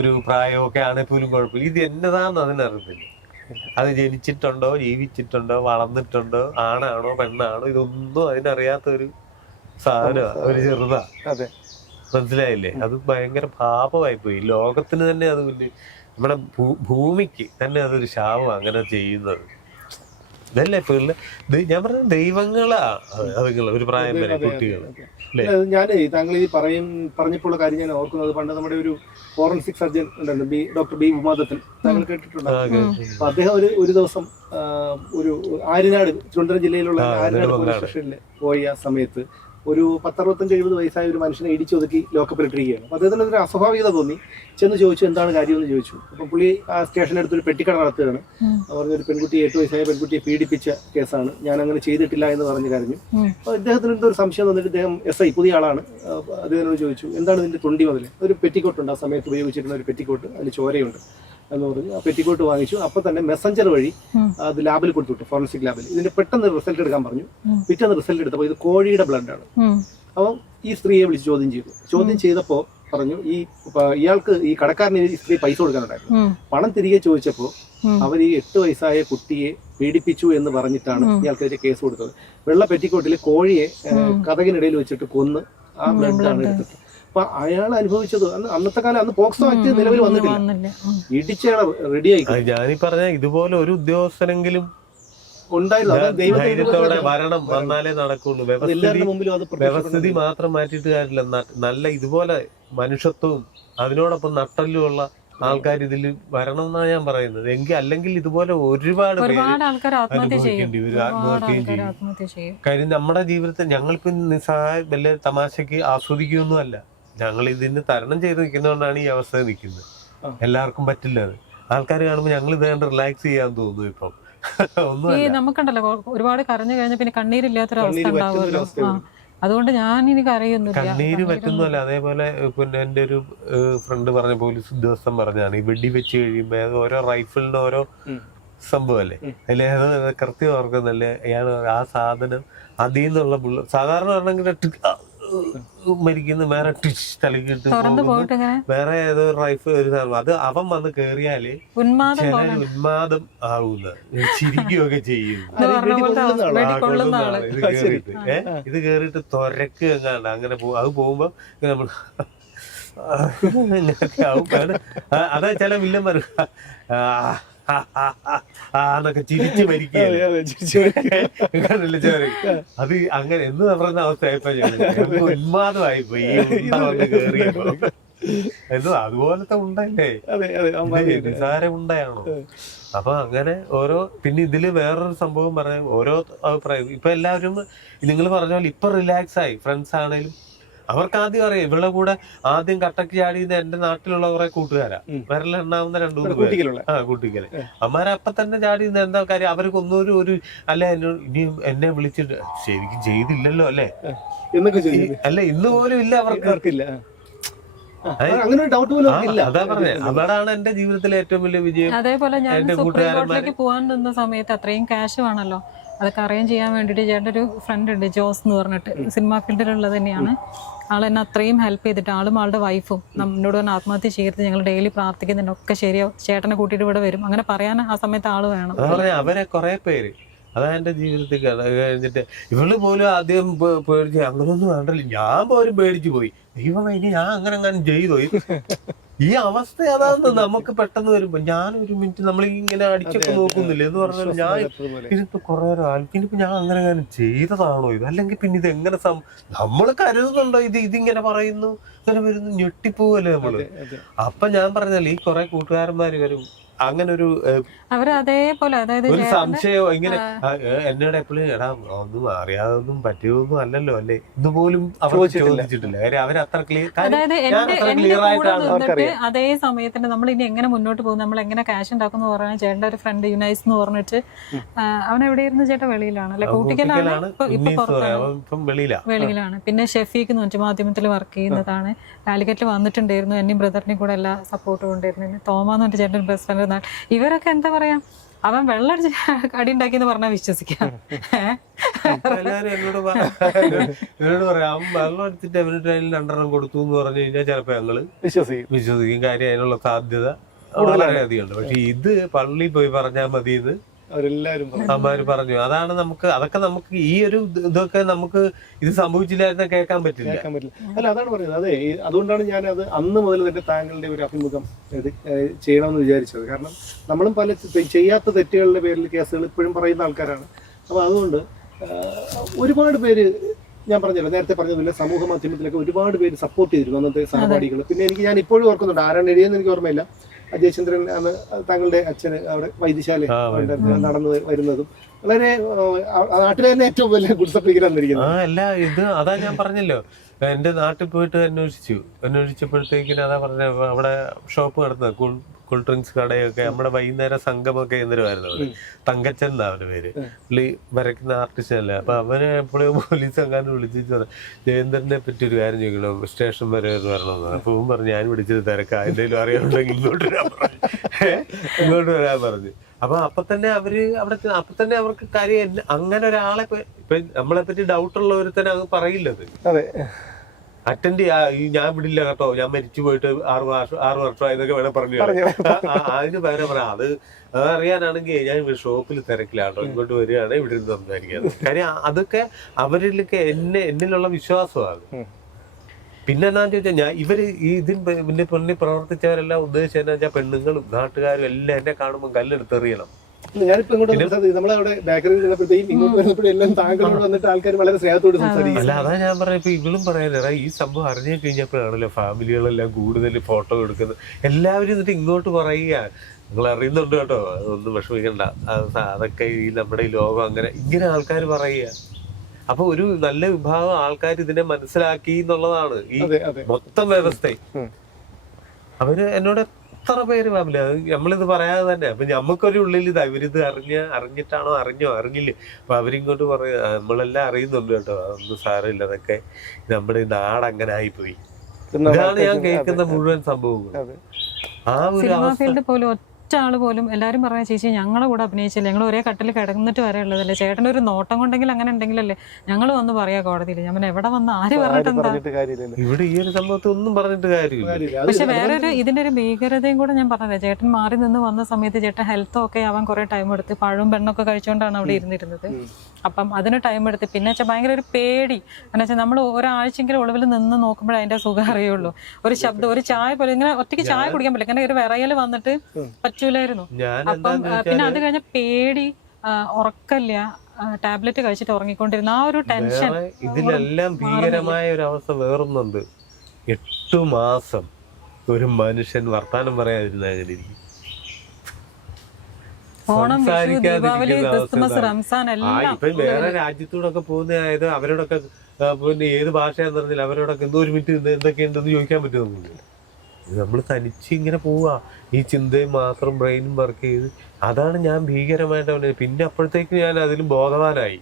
ഒരു പ്രായമൊക്കെ ആണെങ്കിൽ പോലും കുഴപ്പമില്ല. ഇത് എന്നതാന്ന് അതിനറിയില്ല. അത് ജനിച്ചിട്ടുണ്ടോ, ജീവിച്ചിട്ടുണ്ടോ, വളർന്നിട്ടുണ്ടോ, ആണാണോ പെണ്ണാണോ, ഇതൊന്നും അതിനറിയാത്തൊരു സാധനം ഒരു ചെറുതാ, അതെ മനസ്സിലായില്ലേ? അത് ഭയങ്കര പാപമായി പോയി. ലോകത്തിന് തന്നെ അത് പിന്നെ നമ്മുടെ ഭൂമിക്ക് തന്നെ അതൊരു ശാപം അങ്ങനെ ചെയ്യുന്നത്. ഇതല്ലേ പിള്ളേർ, ഞാൻ പറഞ്ഞ ദൈവങ്ങളാ അതുങ്ങൾ ഒരു പ്രായം വരെ കുട്ടികൾ. ഞാൻ താങ്കൾ ഈ പറഞ്ഞപ്പോഴുള്ള കാര്യം ഞാൻ ഓർക്കുന്നത്, പണ്ട് നമ്മുടെ ഒരു ഫോറൻസിക് സർജൻ ഉണ്ടല്ലോ, ഡോക്ടർ ബി ഉമാദത്തൻ, താങ്കൾ കേട്ടിട്ടുണ്ടാവും. അപ്പൊ അദ്ദേഹം ഒരു ദിവസം ഒരു ആര്യനാട്, തിരുവനന്തപുരം ജില്ലയിലുള്ള ആര്യനാട് പോലീസ് സ്റ്റേഷനിൽ പോയ സമയത്ത് ഒരു 10-65 വയസ്സായ ഒരു മനുഷ്യനെ ഇടിച്ചൊതുക്കി ലോക്കപ്പിലിട്ടിരിക്കുകയാണ്. അപ്പോൾ അദ്ദേഹത്തിന് ഒരു അസ്വാഭാവികത തോന്നി. ചെന്ന് ചോദിച്ചു എന്താണ് കാര്യമെന്ന് ചോദിച്ചു. അപ്പം പുള്ളി ആ സ്റ്റേഷനടുത്തൊരു പെട്ടിക്കട നടത്തുകയാണ്. പറഞ്ഞൊരു പെൺകുട്ടി 8 വയസ്സായ പെൺകുട്ടിയെ പീഡിപ്പിച്ച കേസാണ്, ഞാൻ അങ്ങനെ ചെയ്തിട്ടില്ല എന്ന് പറഞ്ഞു കരഞ്ഞു. അപ്പോൾ ഇദ്ദേഹത്തിന് എന്തോ ഒരു സംശയം തോന്നിയിട്ട് ഇദ്ദേഹം SI, പുതിയ ആളാണ്, അദ്ദേഹത്തിനോട് ചോദിച്ചു എന്താണ് ഇതിന്റെ തൊണ്ടി മുതൽ. ഒരു പെറ്റിക്കോട്ടുണ്ട്, ആ സമയത്ത് ഉപയോഗിച്ചിരുന്ന ഒരു പെറ്റിക്കോട്ട്, അതിൽ ചോരയുണ്ട് എന്ന് പറഞ്ഞു. ആ പെറ്റിക്കോട്ട് വാങ്ങിച്ചു. അപ്പോൾ തന്നെ മെസ്സഞ്ചർ വഴി അത് ലാബിൽ കൊടുത്തുവിട്ടു, ഫോറൻസിക് ലാബിൽ. ഇതിന്റെ പെട്ടെന്ന് റിസൾട്ട് എടുക്കാൻ പറഞ്ഞു. പിറ്റേന്ന് റിസൾട്ട് എടുത്തപ്പോൾ ഇത് കോഴിയുടെ ബ്ലഡാണ്. അപ്പം ഈ സ്ത്രീയെ വിളിച്ച് ചോദ്യം ചെയ്തു. ചോദ്യം ചെയ്തപ്പോൾ പറഞ്ഞു ഇയാൾക്ക്, ഈ കടക്കാരന് ഈ സ്ത്രീ പൈസ കൊടുക്കാനുണ്ടായിരുന്നു. പണം തിരികെ ചോദിച്ചപ്പോൾ അവർ ഈ 8 വയസ്സായ കുട്ടിയെ പീഡിപ്പിച്ചു എന്ന് പറഞ്ഞിട്ടാണ് ഇയാൾക്കെതിരെ കേസ് കൊടുത്തത്. വെള്ള പെറ്റിക്കോട്ടിൽ കോഴിയെ കതകിനിടയിൽ വെച്ചിട്ട് കൊന്ന് ആ ബ്ലഡാണ് എടുത്തത്. അപ്പൊ അയാൾ അനുഭവിച്ചത് അന്നത്തെ കാലം, അന്ന് പോക്സോ ആക്ട് നിലവിൽ വന്നിട്ടില്ല, ഇടിച്ചയാളെ റെഡിയായി. ഞാനീ പറഞ്ഞ ഇതുപോലെ ഒരു ഉദ്യോഗസ്ഥനെങ്കിലും ഉണ്ടായിരുന്നു, വരണം, വന്നാലേ നടക്കുള്ളൂ. വ്യവസ്ഥിതി മാത്രം മാറ്റിയിട്ട് കാര്യമില്ല. നല്ല ഇതുപോലെ മനുഷ്യത്വവും അതിനോടൊപ്പം നട്ടല്ലുമുള്ള ആൾക്കാർ ഇതിൽ വരണം എന്നാണ് ഞാൻ പറയുന്നത്. അല്ലെങ്കിൽ ഇതുപോലെ ഒരുപാട് ആൾക്കാർ അനുഭവിക്കേണ്ടി വരും, ആത്മഹത്യയും ചെയ്യും. കാര്യം നമ്മുടെ ജീവിതത്തിൽ ഞങ്ങൾക്ക് നിസ്സഹായ വലിയ തമാശക്ക് ആസ്വദിക്കുകയൊന്നും അല്ല, ഞങ്ങൾ ഇതിന് തരണം ചെയ്ത് നിൽക്കുന്നതുകൊണ്ടാണ് ഈ അവസ്ഥ നിൽക്കുന്നത്. എല്ലാവർക്കും പറ്റില്ല അത്. ആൾക്കാർ കാണുമ്പോൾ ഞങ്ങൾ ഇതാണ്ട് റിലാക്സ് ചെയ്യാൻ തോന്നുന്നു. ഇപ്പം നമുക്കുണ്ടല്ലോ ഒരുപാട് കരഞ്ഞു കഴിഞ്ഞാൽ പിന്നെ കണ്ണീരില്ലാത്തൊരവസ്ഥ ഉണ്ടാവുമല്ലോ. അതുകൊണ്ട് ഞാൻ ഇനി കരയൊന്നുമില്ല. കണ്ണീര് പറ്റുന്നല്ല. അതേപോലെ പിന്നെ എൻ്റെ ഒരു ഫ്രണ്ട് പറഞ്ഞ, പോലീസ് ഉദ്യോഗസ്ഥൻ പറഞ്ഞാണ്, ഈ വെടി വെച്ച് കഴിയുമ്പോൾ ഓരോ റൈഫിളിന് ഓരോ സംഭവമല്ലേ, അതിൽ കൃത്യം ഓർക്കുന്നല്ലേ, അയാൾ ആ സാധനം അതിൽ നിന്നുള്ള സാധാരണ പറഞ്ഞെങ്കിൽ മരിക്കുന്ന വേറെ ടിഷ് തലക്കിട്ട് വേറെ ഏതോ റൈഫിൾ ഒരു സാധനം, അത് അവൻ വന്ന് കേറിയാല് ഉന്മാദം ആവുന്ന, ചിരിക്കുകയൊക്കെ ചെയ്യും. ഇത് കേറിയിട്ട് തൊരക്ക് എങ്ങാണ്ട് അങ്ങനെ പോകും. അത് പോകുമ്പോ നമ്മൾ അതാ ചില വില്ലൻ പറയും എന്നൊക്കെ ചിരിച്ചു മരിക്കുകയല്ലേ. അത് അങ്ങനെ എന്ന് പറയുന്ന അവസ്ഥയായപ്പോ ഉന്മാദമായി പോയി കേറിയപ്പോ. എന്തോ അതുപോലത്തെ ഉണ്ടല്ലേ, നിസാരം ഉണ്ടായാണോ? അപ്പൊ അങ്ങനെ ഓരോ, പിന്നെ ഇതില് വേറൊരു സംഭവം പറയാം, ഓരോ അഭിപ്രായം. ഇപ്പൊ എല്ലാവരും നിങ്ങൾ പറഞ്ഞ പോലെ ഇപ്പൊ റിലാക്സ് ആയി. ഫ്രണ്ട്സ് ആണേലും അവർക്ക് ആദ്യം അറിയാം, ഇവളുടെ കൂടെ ആദ്യം കട്ടക്ക് ചാടിയുന്ന എന്റെ നാട്ടിലുള്ള കുറെ കൂട്ടുകാരാ, വിരലെണ്ണാവുന്ന 2-3 പേര് കുട്ടിക്കല് അമ്മാരപ്പം തന്നെ ചാടിയുന്ന എന്താ കാര്യം, അവർക്ക് ഒന്നും ഒരു അല്ല ഇനി എന്നെ വിളിച്ചിട്ട് ശരിക്കും ചെയ്തില്ലല്ലോ അല്ലെ, അല്ല ഇന്ന് പോലും ഇല്ല അവർക്ക്. അതാ പറഞ്ഞേ, അവിടാണ് എന്റെ ജീവിതത്തിലെ ഏറ്റവും വലിയ വിജയം. അതേപോലെ ഞാൻ സുപ്രീം കോടതിയിലേക്ക് പോകാൻ നിന്ന സമയത്ത് അത്രയും ക്യാഷ് വേണമല്ലോ, അതൊക്കെ അറേഞ്ച് ചെയ്യാൻ വേണ്ടിയിട്ട് ചേട്ടൻ്റെ ഒരു ഫ്രണ്ട് ഉണ്ട്, ജോസ് എന്ന് പറഞ്ഞിട്ട്, സിനിമാ ഫീൽഡിലുള്ളത് തന്നെയാണ്. ആളെന്നെ അത്രയും ഹെൽപ്പ് ചെയ്തിട്ട്, ആളും ആളുടെ വൈഫും എന്നോട് തന്നെ ആത്മഹത്യ ചെയ്യരുത്, ഞങ്ങൾ ഡെയിലി പ്രാർത്ഥിക്കുന്നുണ്ട്, ഒക്കെ ശരിയാവും, ചേട്ടനെ കൂട്ടിയിട്ട് ഇവിടെ വരും, അങ്ങനെ പറയാൻ ആ സമയത്ത് ആള് വേണം. അവരെ കുറെ പേര്, അതാ എന്റെ ജീവിതത്തിൽ കഴിഞ്ഞിട്ട് ഇവള് പോലും ആദ്യം പേടിച്ച് അങ്ങനൊന്നും വേണ്ടല്ലോ, ഞാൻ പോലും പേടിച്ചു പോയി. ദൈവം ഇനി ഞാൻ അങ്ങനെ ചെയ്തു. ഈ അവസ്ഥ അതാന്ന് നമുക്ക് പെട്ടെന്ന് വരുമ്പോ, ഞാൻ ഒരു മിനിറ്റ് നമ്മളിങ്ങനെ അടിച്ചൊക്കെ നോക്കുന്നില്ല എന്ന് പറഞ്ഞാൽ, ഞാൻ ഇതിപ്പോ കുറെ ആൾക്കിനിപ്പോ ഞാൻ അങ്ങനെ ചെയ്തതാണോ ഇത്, അല്ലെങ്കിൽ പിന്നെ ഇത് എങ്ങനെ നമ്മള് കരുതുന്നുണ്ടോ ഇതിങ്ങനെ പറയുന്നു, ഇങ്ങനെ വരുന്നു, ഞെട്ടിപ്പോവല്ലേ നമ്മള്. അപ്പൊ ഞാൻ പറഞ്ഞാൽ ഈ കുറെ കൂട്ടുകാരന്മാര് വരും അങ്ങനെ ഒരു അതേപോലെ, അതായത് ഒരു സംശയം ഇങ്ങനെ എന്നോട് എപ്പോഴും, എടാ ഒന്നും അറിയാതൊന്നും പറ്റിയൊന്നും അല്ലല്ലോ അല്ലേ, ഇതുപോലും അവർ ചോദിച്ചിട്ടില്ല. കാര്യം അവരത്ര ക്ലിയർ ആയിട്ടാണ്. അതേ സമയത്തിന് നമ്മൾ ഇനി എങ്ങനെ മുന്നോട്ട് പോകും, നമ്മൾ എങ്ങനെ ക്യാഷ് ഉണ്ടാക്കും എന്ന് പറഞ്ഞാൽ, ചേട്ടൻ്റെ ഒരു ഫ്രണ്ട് യുനൈസ് എന്ന് പറഞ്ഞിട്ട്, അവൻ എവിടെയായിരുന്നു ചേട്ടാ, വെളിയിലാണ് അല്ലെ, കൂട്ടിക്കലാണ്, വെളിയിലാണ്. പിന്നെ ഷെഫീക്ക് എന്ന് പറഞ്ഞിട്ട് മാധ്യമത്തിൽ വർക്ക് ചെയ്യുന്നതാണ്, കാലിക്കറ്റിൽ വന്നിട്ടുണ്ടായിരുന്നു, എന്നെയും ബ്രദറിനെയും കൂടെ എല്ലാ സപ്പോർട്ടും കൊണ്ടിരുന്നു. തോമാന്ന് പറഞ്ഞിട്ട് ചേട്ടൻ ബെസ്റ്റ് ഫ്രണ്ട്. ഇവരൊക്കെ എന്താ പറയാ, അവൻ വെള്ളം അടി ഉണ്ടാക്കിയെന്ന് പറഞ്ഞാൽ വിശ്വസിക്കാം. എല്ലാരും എന്നോട് പറയാം, അവൻ വെള്ളം എടുത്തിട്ട് അവന് ട്രെയിനിൽ 2 കൊടുത്തു എന്ന് പറഞ്ഞു കഴിഞ്ഞാൽ ചിലപ്പോ ഞങ്ങള് വിശ്വസിക്കും. കാര്യം അതിനുള്ള സാധ്യത വളരെയധികം ഉണ്ട്. പക്ഷെ ഇത് പള്ളി പോയി പറഞ്ഞാൽ മതി എന്ന് അവരെല്ലാവരും അമ്മമാര് പറഞ്ഞു. അതാണ് നമുക്ക് അതൊക്കെ നമുക്ക് ഈ ഒരു ഇതൊക്കെ നമുക്ക് ഇത് സംഭവിച്ചില്ലായിരുന്ന കേൾക്കാൻ പറ്റില്ല. അല്ല, അതാണ് പറയുന്നത്. അതെ, അതുകൊണ്ടാണ് ഞാൻ അത് അന്ന് മുതൽ തന്നെ താങ്കളുടെ ഒരു അഭിമുഖം ചെയ്യണമെന്ന് വിചാരിച്ചത്. കാരണം നമ്മളും പല ചെയ്യാത്ത തെറ്റുകളുടെ പേരിൽ കേസുകൾ ഇപ്പോഴും പറയുന്ന ആൾക്കാരാണ്. അപ്പോൾ അതുകൊണ്ട് ഒരുപാട് പേര്, ഞാൻ പറഞ്ഞല്ലോ നേരത്തെ പറഞ്ഞതില്ല, സമൂഹ മാധ്യമത്തിലൊക്കെ ഒരുപാട് പേര് സപ്പോർട്ട് ചെയ്തിരുന്നു അന്നത്തെ സഹപാഠികൾ. പിന്നെ ഞാൻ ഇപ്പോഴും ഓർക്കുന്നുണ്ട്, ആരാണ് എഴുതിയെന്ന് എനിക്ക് ഓർമ്മയില്ല. അജയചന്ദ്രൻ ആണ് താങ്കളുടെ അച്ഛന് അവിടെ വൈദ്യശാല നടന്നു വരുന്നതും വളരെ നാട്ടിലെ തന്നെ ഏറ്റവും വലിയ ഗുഡ് സപ്ലിക്കർ വന്നിരിക്കുന്നത്. അല്ല, ഇത് അതാ ഞാൻ പറഞ്ഞല്ലോ, എന്റെ നാട്ടിൽ പോയിട്ട് അന്വേഷിച്ചപ്പോഴത്തേക്കിനും അതാ പറഞ്ഞ അവിടെ ഷോപ്പ് നടത്തുന്നത് കൂൾ ഡ്രിങ്ക്സ് കടയൊക്കെ നമ്മുടെ വൈകുന്നേരം സംഗമൊക്കെ കേന്ദ്രമായിരുന്നു. അവര് തങ്കച്ചൻ എന്നാ അവന്റെ പേര്. പുള്ളി വരയ്ക്കുന്ന ആർട്ടിസ്റ്റ് അല്ലേ. അപ്പൊ അവനെ എപ്പോഴും പോലീസ് എങ്ങാനും വിളിച്ചിട്ട് ജയേന്ദ്രനെ പറ്റി ഒരു കാര്യം ചോദിക്കണം, സ്റ്റേഷൻ വരെ വരണമെന്ന്. അപ്പൊ പറഞ്ഞു ഞാൻ വിളിച്ചത് തിരക്കാ, എന്തെങ്കിലും അറിയാനുണ്ടെങ്കിൽ ഇങ്ങോട്ട് വരാൻ പറഞ്ഞു. അപ്പൊ തന്നെ അവര് അവിടെ അപ്പൊ തന്നെ അവർക്ക് കാര്യം അങ്ങനെ ഒരാളെ ഇപ്പൊ നമ്മളെ പറ്റി ഡൗട്ടുള്ള ഒരുത്തന്നെ അത് പറയില്ലത്. അറ്റൻഡ് ഞാൻ വിടില്ല കേട്ടോ, ഞാൻ മരിച്ചു പോയിട്ട് 6 വർഷം ഇതൊക്കെ വേണേ പറഞ്ഞു. അതിന് പകരം പറയാം, അതറിയാനാണെങ്കിൽ ഞാൻ ഷോപ്പിൽ തിരക്കിലാട്ടോ, ഇങ്ങോട്ട് വരികയാണ് ഇവിടെ നിന്ന് സംസാരിക്കാറ്. കാര്യം അതൊക്കെ അവരിലേക്ക് എന്നിലുള്ള വിശ്വാസമാണ്. പിന്നെ എന്താന്ന് ചോദിച്ചാൽ ഞാൻ ഇവര് ഇതിന് പൊന്നി പ്രവർത്തിച്ചവരെല്ലാം ഉദ്ദേശിച്ചതെന്ന് വെച്ചാൽ പെണ്ണുങ്ങളും നാട്ടുകാരും എല്ലാം എന്നെ കാണുമ്പോൾ കല്ലെടുത്തെറിയണം. ഞാനിപ്പോ ഇങ്ങോട്ട് നമ്മളവിടെ ബേക്കറിയിൽ ചെന്നപ്പോഴത്തേക്കും ഇങ്ങോട്ട് വരുന്നപ്പോഴും എല്ലാം താങ്കളോട് വന്നിട്ട് ആൾക്കാർ വളരെ സ്നേഹത്തോട് സംസാരിക്കും. അല്ല, അതാ ഞാൻ പറഞ്ഞ ഇപ്പൊ ഇവളും പറയാനാ ഈ സംഭവം അറിഞ്ഞു കഴിഞ്ഞപ്പോഴാണല്ലോ ഫാമിലികളെല്ലാം കൂടുതൽ ഫോട്ടോ എടുക്കുന്നത്. എല്ലാവരും എന്നിട്ട് ഇങ്ങോട്ട് പറയുക, നിങ്ങൾ അറിയുന്നുണ്ട് കേട്ടോ, അതൊന്നും വിഷമിക്കണ്ട, അതൊക്കെ ഈ നമ്മുടെ ഈ ലോകം ഇങ്ങനെ ആൾക്കാർ പറയുക. അപ്പൊ ഒരു നല്ല വിഭാഗം ആൾക്കാർ ഇതിനെ മനസ്സിലാക്കി എന്നുള്ളതാണ് ഈ മൊത്തം വ്യവസ്ഥ. അവര് എന്നോട് എത്ര പേര് ഫാമിലി, നമ്മളിത് പറയാതെ തന്നെ. അപ്പൊ ഞമ്മക്കൊരു ഉള്ളിൽ ഇവരിത് അറിഞ്ഞിട്ടാണോ അറിഞ്ഞില്ലേ. അപ്പൊ അവരിങ്ങോട്ട് പറയാ, നമ്മളെല്ലാം അറിയുന്നുണ്ട് കേട്ടോ, അതൊന്നും സാരമില്ല, അതൊക്കെ നമ്മുടെ ഈ നാട് അങ്ങനെ ആയിപ്പോയി. ഇതാണ് ഞാൻ കേൾക്കുന്ന മുഴുവൻ സംഭവങ്ങൾ. ആ ഒരു അവസ്ഥ ആള് പോലും എല്ലാരും പറഞ്ഞ ചേച്ചി ഞങ്ങളെ കൂടെ അഭിനയിച്ചില്ല, ഞങ്ങൾ ഒരേ കട്ടിൽ കിടന്നിട്ട് വരെ ഉള്ളതല്ലേ, ചേട്ടൻ്റെ ഒരു നോട്ടം കൊണ്ടെങ്കിൽ അങ്ങനെ ഉണ്ടെങ്കിലല്ലേ ഞങ്ങൾ വന്ന് പറയാ കോടതിയിൽ. ഞാൻ എവിടെ വന്ന് ആര് പറഞ്ഞിട്ടെന്താ, ഇവിടെ ഈ ഒരു സംഭവത്തെ ഒന്നും പറഞ്ഞിട്ട് കാര്യമില്ല. പക്ഷെ വേറൊരു ഇതിന്റെ ഒരു ഭീകരതയും കൂടെ ഞാൻ പറഞ്ഞില്ലേ, ചേട്ടൻ മാറി നിന്ന് വന്ന സമയത്ത് ചേട്ടൻ ഹെൽത്ത് ഒക്കെ ആവാൻ കുറെ ടൈം എടുത്ത് പഴവും പെണ്ണൊക്കെ കഴിച്ചുകൊണ്ടാണ് അവിടെ ഇരുന്നിരുന്നത്. അപ്പം അതിന് ടൈം എടുത്ത് പിന്നെ വെച്ചാൽ ഭയങ്കര ഒരു പേടി. എന്ന് വെച്ചാൽ നമ്മൾ ഒരാഴ്ചയെങ്കിലും ഒളിവിൽ നിന്ന് നോക്കുമ്പോഴേ അതിന്റെ സുഖം അറിയുള്ളൂ. ഒരു ശബ്ദം, ഒരു ചായ പോലും ഇങ്ങനെ ഒറ്റയ്ക്ക് ചായ കുടിക്കാൻ പറ്റില്ല, ഇങ്ങനെ ഒരു വിറയൽ വന്നിട്ട് പറ്റൂലായിരുന്നു. അപ്പം പിന്നെ അത് കഴിഞ്ഞ പേടി, ഉറക്കല്ല, ടാബ്ലറ്റ് കഴിച്ചിട്ട് ഉറങ്ങിക്കൊണ്ടിരുന്ന ആ ഒരു ടെൻഷൻ. ഇതിലെല്ലാം ഭീകരമായ ഒരു അവസ്ഥ വേറൊന്നുണ്ട്. 8 മാസം ഒരു മനുഷ്യൻ വർത്താനം പറയാതിരുന്നായിരിക്കും. ഓണം, വിഷു, ദീപാവലി, ക്രിസ്മസ്, റംസാൻ എല്ലാം ഇപ്പൊ വേറെ രാജ്യത്തൂടൊക്കെ പോകുന്ന അതായത് അവരോടൊക്കെ പിന്നെ ഏത് ഭാഷയാന്ന് പറഞ്ഞാൽ അവരോടൊക്കെ എന്തോ ഒരു മിനിറ്റ് എന്തൊക്കെയുണ്ടെന്ന് ചോദിക്കാൻ പറ്റും. നമ്മൾ തനിച്ച് ഇങ്ങനെ പോവാ, ഈ ചിന്തയും മാത്രം ബ്രെയിനും വർക്ക് ചെയ്ത്. അതാണ് ഞാൻ ഭീകരമായിട്ട്. പിന്നെ അപ്പോഴത്തേക്ക് ഞാൻ അതിലും ബോധവാനായി,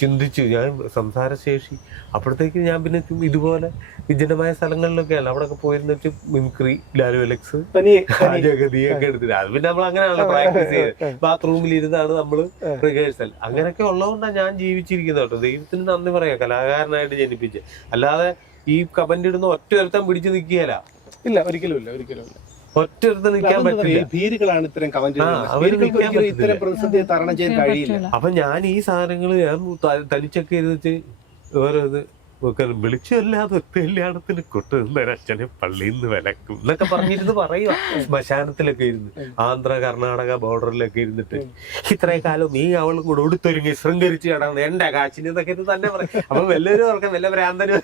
ചിന്തിച്ചു, ഞാൻ സംസാരശേഷി. അപ്പോഴത്തേക്ക് ഞാൻ പിന്നെ ഇതുപോലെ വിജനമായ സ്ഥലങ്ങളിലൊക്കെയാണ് അവിടെയൊക്കെ പോയിരുന്നിട്ട് മിമിക്രി, ലാലു അലക്സ്, ജഗതിയൊക്കെ എടുത്തിട്ട് അത് പിന്നെ നമ്മൾ അങ്ങനെയാണല്ലോ പ്രാക്ടീസ് ചെയ്ത്. ബാത്റൂമിൽ ഇരുന്നാണ് നമ്മള് റിഹേഴ്സൽ. അങ്ങനെയൊക്കെ ഉള്ളതുകൊണ്ടാണ് ഞാൻ ജീവിച്ചിരിക്കുന്നത് കേട്ടോ. ദൈവത്തിന് നന്ദി പറയാം, കലാകാരനായിട്ട് ജനിപ്പിച്ച്. അല്ലാതെ ഈ കമന്റ് ഇടുന്ന ഒറ്റ ഒരുത്തം പിടിച്ചു നിൽക്കുകയല്ല. ഇല്ല, ഒരിക്കലും ഇല്ല, ഒരിക്കലും ഇല്ല. ഒറ്റ ഒരുത്തം നിൽക്കാൻ പറ്റില്ല. ഭീരുക്കളാണ് ഇത്തരം കമന്റ്, ഇത്തരം പ്രതിസന്ധിയെ തരണം ചെയ്യാൻ കഴിയില്ല. അപ്പൊ ഞാൻ ഈ സാധനങ്ങള് ഞാൻ തനിച്ചൊക്കെ ഇരുന്നിട്ട് ഓരോ ഇത് വിളിച്ചല്ലാതെ കല്യാണത്തിന് കൊട്ടുന്ന അച്ഛനെ പള്ളിയിൽ നിന്ന് വിലക്കും എന്നൊക്കെ പറഞ്ഞിരുന്ന് പറയുക. ശ്മശാനത്തിലൊക്കെ ഇരുന്ന് ആന്ധ്ര കർണാടക ബോർഡറിലൊക്കെ ഇരുന്നിട്ട് ഇത്രയും കാലം നീ അവളും കൂടെ ഉടുത്തൊരുങ്ങി ശൃംഗരിച്ച് കിടന്ന് എന്റെ കാച്ചിന് ഇതൊക്കെ തന്നെ പറയും. അപ്പൊ വല്ലവരും ഓർക്കാം, വല്ല ഭ്രാന്തനും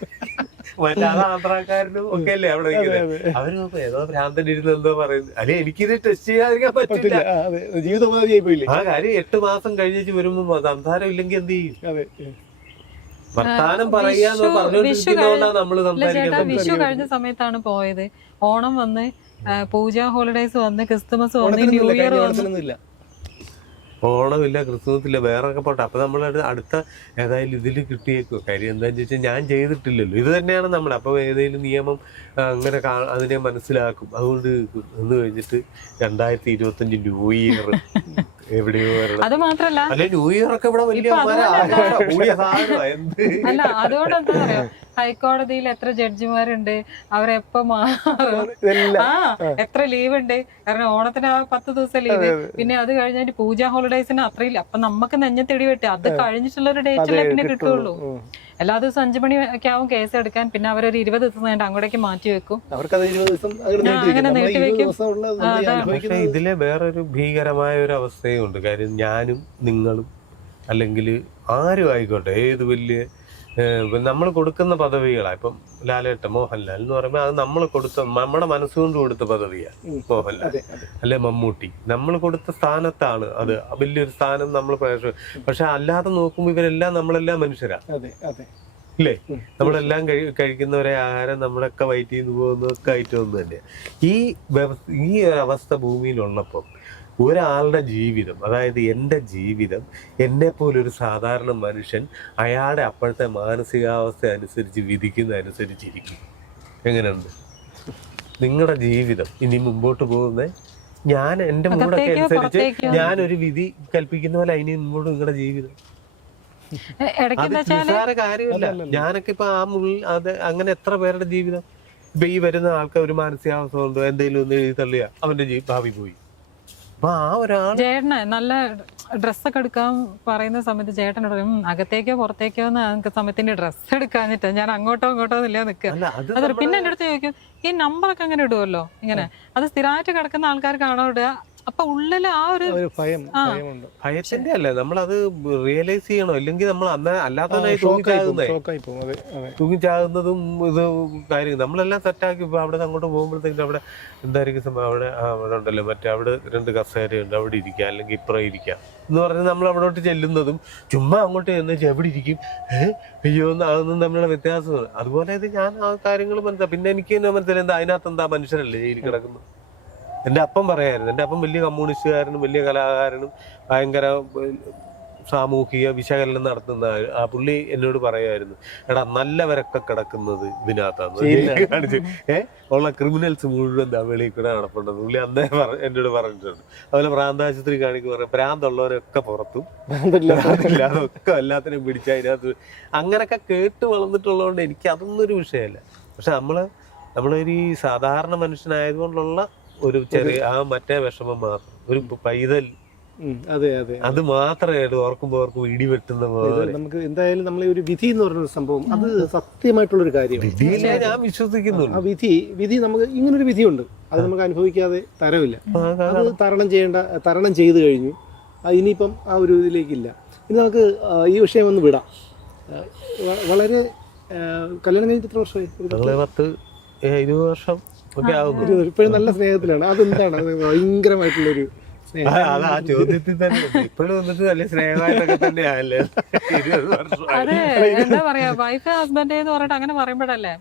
മറ്റാതെ ആന്ധ്രാക്കാരനും ഒക്കെ അല്ലേ അവിടെ നിൽക്കുന്നത്. അവര് നോക്കും ഏതോ ഭ്രാന്തൻ ഇരുന്ന് എന്തോ പറയുന്നത്. അല്ലെ എനിക്കിത് ടെസ്റ്റ് ചെയ്യാതിരിക്കാൻ പറ്റില്ല. ആ കാര്യം 8 മാസം കഴിഞ്ഞിട്ട് വരുമ്പോ സംസാരം ഇല്ലെങ്കിൽ എന്ത് ചെയ്യും? വർത്താനം പറയാന്ന് പറഞ്ഞോണ്ടിരിക്കുന്നതുകൊണ്ടാണ് നമ്മള് സംസാരിക്കുന്നത്. വിഷു കഴിഞ്ഞ സമയത്താണ് പോയത്. ഓണം വന്ന്, പൂജ ഹോളിഡേസ് വന്ന്, ക്രിസ്തുമസ് വന്ന്, ന്യൂ ഇയർ വന്ന്. ഓണമില്ല, ക്രിസ്മസില്ല, വേറൊക്കെ പോട്ടെ. അപ്പൊ നമ്മൾ അടുത്ത ഏതായാലും ഇതിൽ കിട്ടിയേക്കോ. കാര്യം എന്താന്ന് ചോദിച്ചാൽ ഞാൻ ചെയ്തിട്ടില്ലല്ലോ, ഇത് തന്നെയാണ് നമ്മൾ. അപ്പൊ ഏതെങ്കിലും നിയമം അങ്ങനെ അതിനെ മനസ്സിലാക്കും. അതുകൊണ്ട് എന്ന് കഴിഞ്ഞിട്ട് 2025 ന്യൂ ഇയർ എവിടെയോ വരണം. അത് മാത്രല്ല, അല്ലെ ന്യൂ ഇയർ ഒക്കെ ഇവിടെ വലിയ അല്ല അതുകൊണ്ട് എന്താ പറയാ, ഹൈക്കോടതിയിൽ എത്ര ജഡ്ജിമാരുണ്ട്, അവരെപ്പോ മാറും, ഇതെല്ലാം എത്ര ലീവ് ഉണ്ട്. കാരണം ഓണത്തിന് 10 ദിവസം ലീവ്, പിന്നെ അത് കഴിഞ്ഞിട്ട് പൂജ ഹോളിഡേസിന് അത്രയില്ല. അപ്പൊ നമുക്ക് നെഞ്ഞത്തിടി വെട്ടി അത് കഴിഞ്ഞിട്ടുള്ള ഒരു ഡേറ്റിലേ പിന്നെ കിട്ടുള്ളൂ. എല്ലാ ദിവസവും 5 മണി ഒക്കെ ആവും കേസ് എടുക്കാൻ. പിന്നെ അവരൊരു 20 ദിവസം കഴിഞ്ഞിട്ട് അങ്ങോട്ടേക്ക് മാറ്റി വെക്കും. അങ്ങനെ നീട്ടിവെക്കും. പക്ഷെ ഇതിലെ വേറൊരു ഭീകരമായ ഒരു അവസ്ഥയും ഉണ്ട്. കാര്യം ഞാനും നിങ്ങളും അല്ലെങ്കിൽ ആരും ആയിക്കോട്ടെ, ഏത് വലിയ നമ്മൾ കൊടുക്കുന്ന പദവികളാണ്. ഇപ്പം ലാലേട്ടൻ, മോഹൻലാൽ എന്ന് പറയുമ്പോൾ അത് നമ്മൾ കൊടുത്ത, നമ്മുടെ മനസ്സുകൊണ്ട് കൊടുത്ത പദവിയാണ് മോഹൻലാൽ, അല്ലെ മമ്മൂട്ടി. നമ്മൾ കൊടുത്ത സ്ഥാനത്താണ് അത്, വലിയൊരു സ്ഥാനം നമ്മൾ. പക്ഷെ അല്ലാതെ നോക്കുമ്പോൾ ഇവരെല്ലാം നമ്മളെല്ലാം മനുഷ്യരാണ്, ഇല്ലേ? നമ്മളെല്ലാം കഴിക്കുന്നവരെ ആഹാരം നമ്മളൊക്കെ വയറ്റിൽ നിന്ന് പോകുന്നതൊക്കെ ഐറ്റം തന്നെ. ഈ അവസ്ഥ ഭൂമിയിലുള്ളപ്പം ഒരാളുടെ ജീവിതം, അതായത് എൻ്റെ ജീവിതം, എന്നെപ്പോലൊരു സാധാരണ മനുഷ്യൻ അയാളുടെ അപ്പോഴത്തെ മാനസികാവസ്ഥ അനുസരിച്ച് വിധിക്കുന്ന അനുസരിച്ചിരിക്കും. എങ്ങനെയുണ്ട് നിങ്ങളുടെ ജീവിതം ഇനി മുമ്പോട്ട് പോകുന്നത്? ഞാൻ എൻ്റെ മൂടൊക്കെ അനുസരിച്ച് ഞാനൊരു വിധി കൽപ്പിക്കുന്ന പോലെ ഇനി മുമ്പോട്ട് നിങ്ങളുടെ ജീവിതം. നിസ്സാര കാര്യമല്ല. ഞാനൊക്കെ ഇപ്പൊ അത് അങ്ങനെ എത്ര പേരുടെ ജീവിതം ഇപ്പൊ ഈ വരുന്ന ആൾക്കാർ ഒരു മാനസികാവസ്ഥ കൊണ്ടോ എന്തെങ്കിലും ഒന്ന് എഴുതി തള്ളിയ അവന്റെ ഭാവി പോയി. ചേട്ടന് നല്ല ഡ്രസ്സൊക്കെ എടുക്കാൻ പറയുന്ന സമയത്ത് ചേട്ടൻ പറയും അകത്തേക്കോ പുറത്തേക്കോ സമയത്തിന്റെ ഡ്രസ്സ് എടുക്കാഞ്ഞിട്ട് ഞാൻ അങ്ങോട്ടോ ഇങ്ങോട്ടോ ഇല്ല നിൽക്കുക. അതെ. പിന്നെ എന്റെ അടുത്ത് ചോദിക്കും ഈ നമ്പറൊക്കെ അങ്ങനെ ഇടുമല്ലോ, ഇങ്ങനെ അത് സ്ഥിരമായിട്ട് കിടക്കുന്ന ആൾക്കാർക്കാണോ ഇടുക? അപ്പൊ ഉള്ളില് ആ ഒരു ഭയത്തിന്റെ അല്ലേ, നമ്മളത് റിയലൈസ് ചെയ്യണോ? ഇല്ലെങ്കിൽ നമ്മൾ അന്ന് അല്ലാത്തതായി തൂങ്ങിച്ചാകുന്നതും ഇത് കാര്യം നമ്മളെല്ലാം സെറ്റാക്കി. ഇപ്പൊ അവിടെ അങ്ങോട്ട് പോകുമ്പോഴത്തേക്കും അവിടെ എന്തായിരിക്കും സംഭവം? അവിടെ ഉണ്ടല്ലോ മറ്റേ അവിടെ 2 കസേരയുണ്ട്, അവിടെ ഇരിക്കാം, അല്ലെങ്കിൽ ഇപ്പുറം ഇരിക്കാം എന്ന് പറഞ്ഞ് നമ്മൾ അവിടോട്ട് ചെല്ലുന്നതും ചുമ്മാ അങ്ങോട്ട് ചെന്ന് എവിടെ ഇരിക്കും, അയ്യോ അതൊന്നും തമ്മിലുള്ള വ്യത്യാസമാണ്. അതുപോലെ ഇത് ഞാൻ ആ കാര്യങ്ങൾ മനസ്സിലാക്കി. പിന്നെ എനിക്ക് തന്നെ മനസ്സിലായി എന്താ അതിനകത്ത് എന്താ മനുഷ്യരല്ലേ ജയിലിൽ കിടക്കുന്നത്. എൻ്റെ അപ്പം പറയായിരുന്നു, എൻ്റെ അപ്പം വലിയ കമ്മ്യൂണിസ്റ്റുകാരനും വലിയ കലാകാരനും ഭയങ്കര സാമൂഹിക വിശകലനം നടത്തുന്ന ആ പുള്ളി എന്നോട് പറയുമായിരുന്നു, എടാ നല്ലവരൊക്കെ കിടക്കുന്നത് ഇതിനകത്താണ് കാണിച്ച് ഉള്ള ക്രിമിനൽസ് മുഴുവൻ വെളിയിൽ കൂടെ നടപ്പുണ്ടെന്ന് പുള്ളി അന്നേ എന്നോട് പറഞ്ഞിട്ടുണ്ട്. അതുപോലെ പ്രാന്താശുപത്രി കാണിക്ക് പറയാം, പ്രാന്തുള്ളവരൊക്കെ പുറത്തും പ്രാന്തില്ലാതൊക്കെ എല്ലാത്തിനെയും പിടിച്ച അതിനകത്ത് അങ്ങനൊക്കെ കേട്ട് വളർന്നിട്ടുള്ളതുകൊണ്ട് എനിക്ക് അതൊന്നും ഒരു വിഷയമല്ല. പക്ഷെ നമ്മളൊരു സാധാരണ മനുഷ്യനായതുകൊണ്ടുള്ള ഒരു ചെറിയ ആ മറ്റേ വിഷമം മാത്രം, ഒരു പൈതൽ, അത് മാത്രമേ ഓർക്കുമ്പോ ഇടി വെട്ടുന്ന പോലെ. നമുക്ക് എന്തായാലും നമ്മളെ ഒരു വിധി എന്ന് പറഞ്ഞൊരു സംഭവം അത് സത്യമായിട്ടുള്ളൊരു കാര്യമാണ്. ഞാൻ വിശ്വസിക്കുന്നു. ആ വിധി നമുക്ക് ഇങ്ങനൊരു വിധിയുണ്ട്, അത് നമുക്ക് അനുഭവിക്കാതെ തരമില്ല. അത് തരണം ചെയ്തു കഴിഞ്ഞു. ഇനിയിപ്പം ആ ഒരു ഇതിലേക്കില്ല. ഇനി നമുക്ക് ഈ വിഷയം ഒന്ന് വിടാം. വളരെ കല്യാണം കഴിഞ്ഞിട്ട് എത്ര വർഷമായി? 10-20 വർഷം ഒക്കെ ആവുന്നു. ഇപ്പോഴും നല്ല സ്നേഹത്തിലാണ്. അതെന്താണ് ഭയങ്കരമായിട്ടുള്ളൊരു അത് ആ ചോദ്യത്തിൽ തന്നെ ഇപ്പോഴും വന്നിട്ട് നല്ല സ്നേഹമായിട്ടൊക്കെ തന്നെയാണല്ലേ. അതെ, എന്താ പറയാ, വൈഫ് ഹസ്ബൻഡ് എന്ന് പറഞ്ഞിട്ട് അങ്ങനെ പറയുമ്പോഴല്ലേ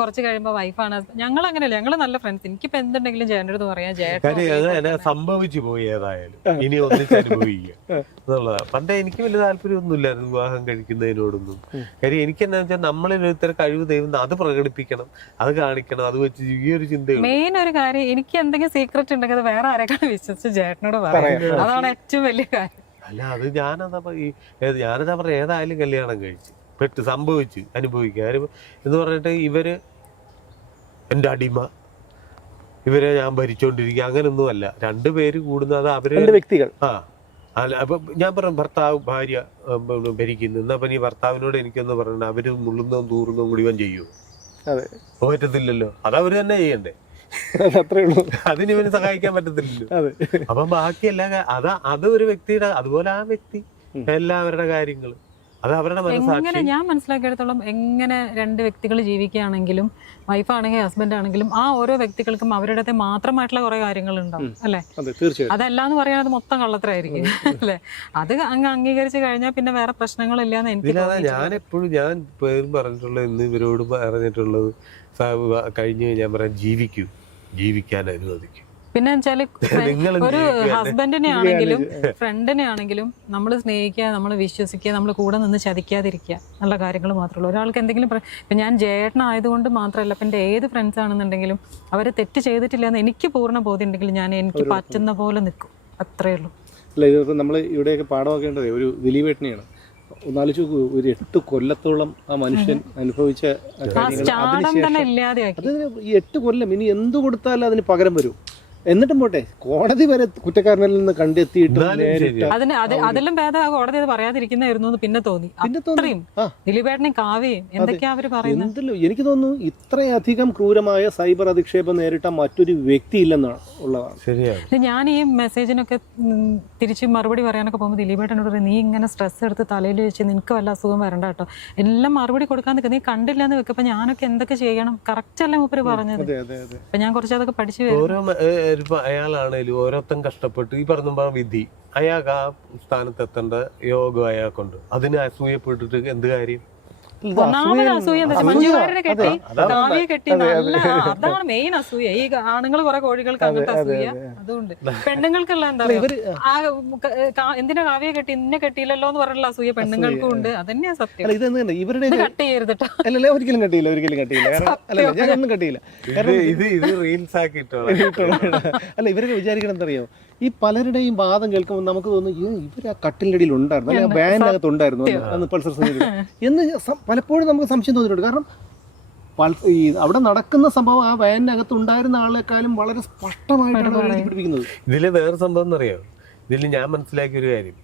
കുറച്ച് കഴിയുമ്പോ വൈഫാണ്. ഞങ്ങൾ അങ്ങനെയല്ല, ഞങ്ങള് നല്ല ഫ്രണ്ട്സ്. എനിക്കിപ്പോ എന്തുണ്ടെങ്കിലും ചേട്ടൻ്റെ അടുത്ത് പറയാം, ചേട്ടൻ സംഭവിച്ചു പോയി ഏതായാലും ഇനി ഒന്നിച്ച് അനുഭവിക്കുക എന്നുള്ളതാ. പണ്ടേ എനിക്ക് വലിയ താല്പര്യമൊന്നുമില്ലായിരുന്നു വിവാഹം കഴിക്കുന്നതിനോടൊന്നും. കാര്യം എനിക്ക് എന്താ വെച്ചാൽ നമ്മളിൽ ഇത്തരം കഴിവ് ദൈവം അത് പ്രകടിപ്പിക്കണം, അത് കാണിക്കണം, അത് വെച്ച് ഈ ഒരു ചിന്തയുള്ളൂ. മെയിൻ ഒരു കാര്യം, എനിക്ക് എന്തെങ്കിലും സീക്രട്ട് ഉണ്ടെങ്കിൽ അത് വേറെ ആരെക്കാളും വിശ്വസിച്ച് ചേട്ടനോട് പറയാം. അതാണ് ഏറ്റവും വലിയ കാര്യം. അല്ല അത് ഞാനതാ പറഞ്ഞ ഏതായാലും കല്യാണം കഴിച്ച് സംഭവിച്ച് അനുഭവിക്കുക എന്ന് പറഞ്ഞിട്ട് ഇവര് എൻ്റെ അടിമ, ഇവരെ ഞാൻ ഭരിച്ചോണ്ടിരിക്കുക, അങ്ങനൊന്നും അല്ല. 2 പേര് കൂടുന്ന അത് അവര് വ്യക്തികൾ. അല്ല അപ്പൊ ഞാൻ പറഞ്ഞു ഭർത്താവ് ഭാര്യ ഭരിക്കുന്നു, എന്നാ നീ ഭർത്താവിനോട് എനിക്കൊന്ന് പറഞ്ഞു അവര് മുള്ളുന്നതും തൂറുന്നതും കൂടി ഇവൻ ചെയ്യൂ? പറ്റത്തില്ലല്ലോ, അതവര് തന്നെ ചെയ്യണ്ടേ. അത്രേ ഉള്ളൂ. അതിന് ഇവന് സഹായിക്കാൻ പറ്റത്തില്ലല്ലോ. അപ്പം ബാക്കിയല്ല അത് ഒരു വ്യക്തിയുടെ, അതുപോലെ ആ വ്യക്തി എല്ലാവരുടെ കാര്യങ്ങൾ അത് അവരുടെ എങ്ങനെ ഞാൻ മനസ്സിലാക്കിയെടുത്തോളം എങ്ങനെ 2 വ്യക്തികൾ ജീവിക്കുകയാണെങ്കിലും വൈഫാണെങ്കിൽ ഹസ്ബൻഡ് ആണെങ്കിലും ആ ഓരോ വ്യക്തികൾക്കും അവരുടെ മാത്രമായിട്ടുള്ള കുറെ കാര്യങ്ങൾ ഉണ്ടാവും അല്ലെ. അതല്ലാന്ന് പറയാൻ അത് മൊത്തം കള്ളത്തരായിരിക്കും അല്ലെ. അത് അങ്ങ് അംഗീകരിച്ച് കഴിഞ്ഞാൽ പിന്നെ വേറെ പ്രശ്നങ്ങളില്ലാന്ന് എനിക്ക്. ഞാനെപ്പോഴും ഞാൻ പേരും പറഞ്ഞിട്ടുള്ളത്, ഇന്ന് ഇവരോട് പറഞ്ഞിട്ടുള്ളത്, കഴിഞ്ഞ് ഞാൻ പറയാൻ ജീവിക്കാൻ അനുവദിക്കും. പിന്നെ വെച്ചാല് ഒരു ഹസ്ബൻഡിനെ ആണെങ്കിലും ഫ്രണ്ടിനെ ആണെങ്കിലും നമ്മൾ സ്നേഹിക്കുക, നമ്മൾ വിശ്വസിക്കുക, നമ്മൾ കൂടെ നിന്ന് ചതിക്കാതിരിക്കുക, നല്ല കാര്യങ്ങൾ മാത്രമേ. ഒരാൾക്ക് എന്തെങ്കിലും ഇപ്പം ഞാൻ ജേട്ടനായതുകൊണ്ട് മാത്രമല്ല, ഇപ്പം എൻ്റെ ഏത് ഫ്രണ്ട്സ് ആണെന്നുണ്ടെങ്കിലും അവർ തെറ്റ് ചെയ്തിട്ടില്ല എന്ന് എനിക്ക് പൂർണ്ണ ബോധ്യം ഉണ്ടെങ്കിൽ ഞാൻ എനിക്ക് പറ്റുന്ന പോലെ നിൽക്കും, അത്രയേ ഉള്ളൂ. അല്ല, ഇതിപ്പോൾ നമ്മൾ ഇവിടെയൊക്കെ പാഠമാക്കേണ്ടത് ഒരു ദിലീപേട്ടനെയാണ്. ഒന്നാലോചിച്ച് നോക്കൂ, ഒരു 8 കൊല്ലത്തോളം ആ മനുഷ്യൻ അനുഭവിച്ച കാര്യങ്ങൾ സ്റ്റാർഡം തന്നെ ഇല്ലാതെയാക്കി. അത് ഈ 8 കൊല്ലം ഇനി എന്ത് കൊടുത്താലും അതിന് പകരം വരും. എന്നിട്ടും പോട്ടെ, കോടതി വരെ കുറ്റക്കാരനിൽ നിന്ന് കണ്ടെത്തിയിട്ട് അതെല്ലാം ഭേദം കോടതി അത് പറയാതിരിക്കുന്നതായിരുന്നു എന്ന് പിന്നെ തോന്നി. അത്രയും ദിലീപേട്ടനെയും കാവ്യയും എന്തൊക്കെയാ അവര് പറയുന്നത്. എന്തല്ലോ എനിക്ക് തോന്നുന്നു, ഇത്രയധികം ക്രൂരമായ സൈബർ അധിക്ഷേപം നേരിട്ട മറ്റൊരു വ്യക്തി ഇല്ലെന്നാണ് ഉള്ളതാണ്. ഞാൻ ഈ മെസ്സേജിനൊക്കെ തിരിച്ച് മറുപടി പറയാനൊക്കെ പോകുമ്പോൾ ദിലീപേട്ടനോട് പറയും, നീ ഇങ്ങനെ സ്ട്രെസ് എടുത്ത് തലയിൽ വെച്ച് നിനക്ക് വല്ല അസുഖം വരണ്ട കേട്ടോ, എല്ലാം മറുപടി കൊടുക്കാൻ നിൽക്കുക, നീ കണ്ടില്ലെന്ന് വെക്കപ്പോ ഞാനൊക്കെ എന്തൊക്കെ ചെയ്യണം, കറക്റ്റ് അല്ലേ മൂപ്പര് പറഞ്ഞത്. അപ്പൊ ഞാൻ കുറച്ച് അതൊക്കെ പഠിച്ചു വരും. അയാളാണേലും ഓരോരുത്തരും കഷ്ടപ്പെട്ട് ഈ പറഞ്ഞ വിധി അയാൾക്ക് ആ സ്ഥാനത്തെത്തേണ്ട യോഗം അയാൾക്കുണ്ട്. അതിന് അസൂയപ്പെട്ടിട്ട് എന്ത് കാര്യം? ഒന്നാമത് അസൂയ എന്താ വെച്ചാൽ മഞ്ജുവാര്യനെ കെട്ടി കാവ്യെ കെട്ടി നല്ല അതാണ് മെയിൻ അസൂയ. ഈ ആണുങ്ങൾ കുറെ കോഴികൾക്ക് അങ്ങനത്തെ അസൂയ. അതുകൊണ്ട് പെണ്ണുങ്ങൾക്കുള്ള എന്താ പറയുക, എന്തിനാ കാവ്യെ കെട്ടി ഇന്നെ കെട്ടിയില്ലല്ലോ എന്ന് പറഞ്ഞുള്ള അസൂയ പെണ്ണുങ്ങൾക്കും ഉണ്ട്. അതന്നെയാ സത്യം. ഇവരുടെ കട്ട് ചെയ്യരുത് കേട്ടോ. അല്ലല്ലേ, ഒരിക്കലും കട്ടിയില്ല. അല്ല, ഇവരൊക്കെ വിചാരിക്കണം എന്തറിയോ, ഈ പലരുടെയും വാദം കേൾക്കുമ്പോൾ നമുക്ക് തോന്നുന്നു ഇവർ ആ കട്ടിലിന്റെ അടിയിൽ ഉണ്ടായിരുന്നു, അല്ലെങ്കിൽ ആ വാനിനകത്ത് ഉണ്ടായിരുന്നു എന്ന് പൾസർ എന്ന് പലപ്പോഴും നമുക്ക് സംശയം തോന്നിയിട്ടുണ്ട്. കാരണം ഈ അവിടെ നടക്കുന്ന സംഭവം ആ വാനിനകത്ത് ഉണ്ടായിരുന്ന ആളെക്കാളും വളരെ സ്പഷ്ടമായിട്ടാണ് പിടിപ്പിക്കുന്നത്. ഇതില് വേറെ സംഭവം എന്നറിയോ, ഇതിൽ ഞാൻ മനസ്സിലാക്കിയ ഒരു കാര്യം,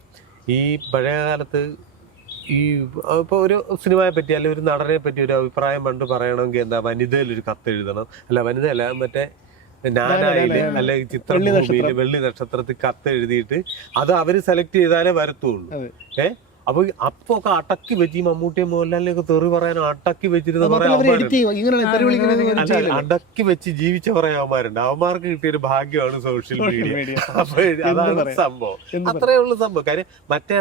ഈ പഴയ കാലത്ത് ഈ ഇപ്പൊ ഒരു സിനിമയെ പറ്റി അല്ലെങ്കിൽ ഒരു നടനെ പറ്റി ഒരു അഭിപ്രായം പണ്ട് പറയണമെങ്കിൽ എന്താ, വനിതയിലൊരു കത്ത് എഴുതണം. അല്ല, വനിതയല്ല, മറ്റേ നാനായില് അല്ലെങ്കിൽ ചിത്രഭൂമിയില് വെള്ളി നക്ഷത്രത്തിൽ കത്ത് എഴുതിയിട്ട് അത് അവര് സെലക്ട് ചെയ്താലേ വരത്തുള്ളൂ. അപ്പൊ അപ്പൊ ഒക്കെ അടക്കി വെച്ച് ഈ മമ്മൂട്ടിയെ മോഹൻലാലിനെയൊക്കെ തെറി പറയാനോ അടക്കി വെച്ചിരുന്ന അടക്കി വെച്ച് ജീവിച്ച കുറെ അവന്മാരുണ്ട്. അവന്മാർക്ക് കിട്ടിയൊരു ഭാഗ്യമാണ് സോഷ്യൽ മീഡിയ. അപ്പൊ അതാണ് സംഭവം, അത്രേ ഉള്ള സംഭവം. കാര്യം മറ്റേ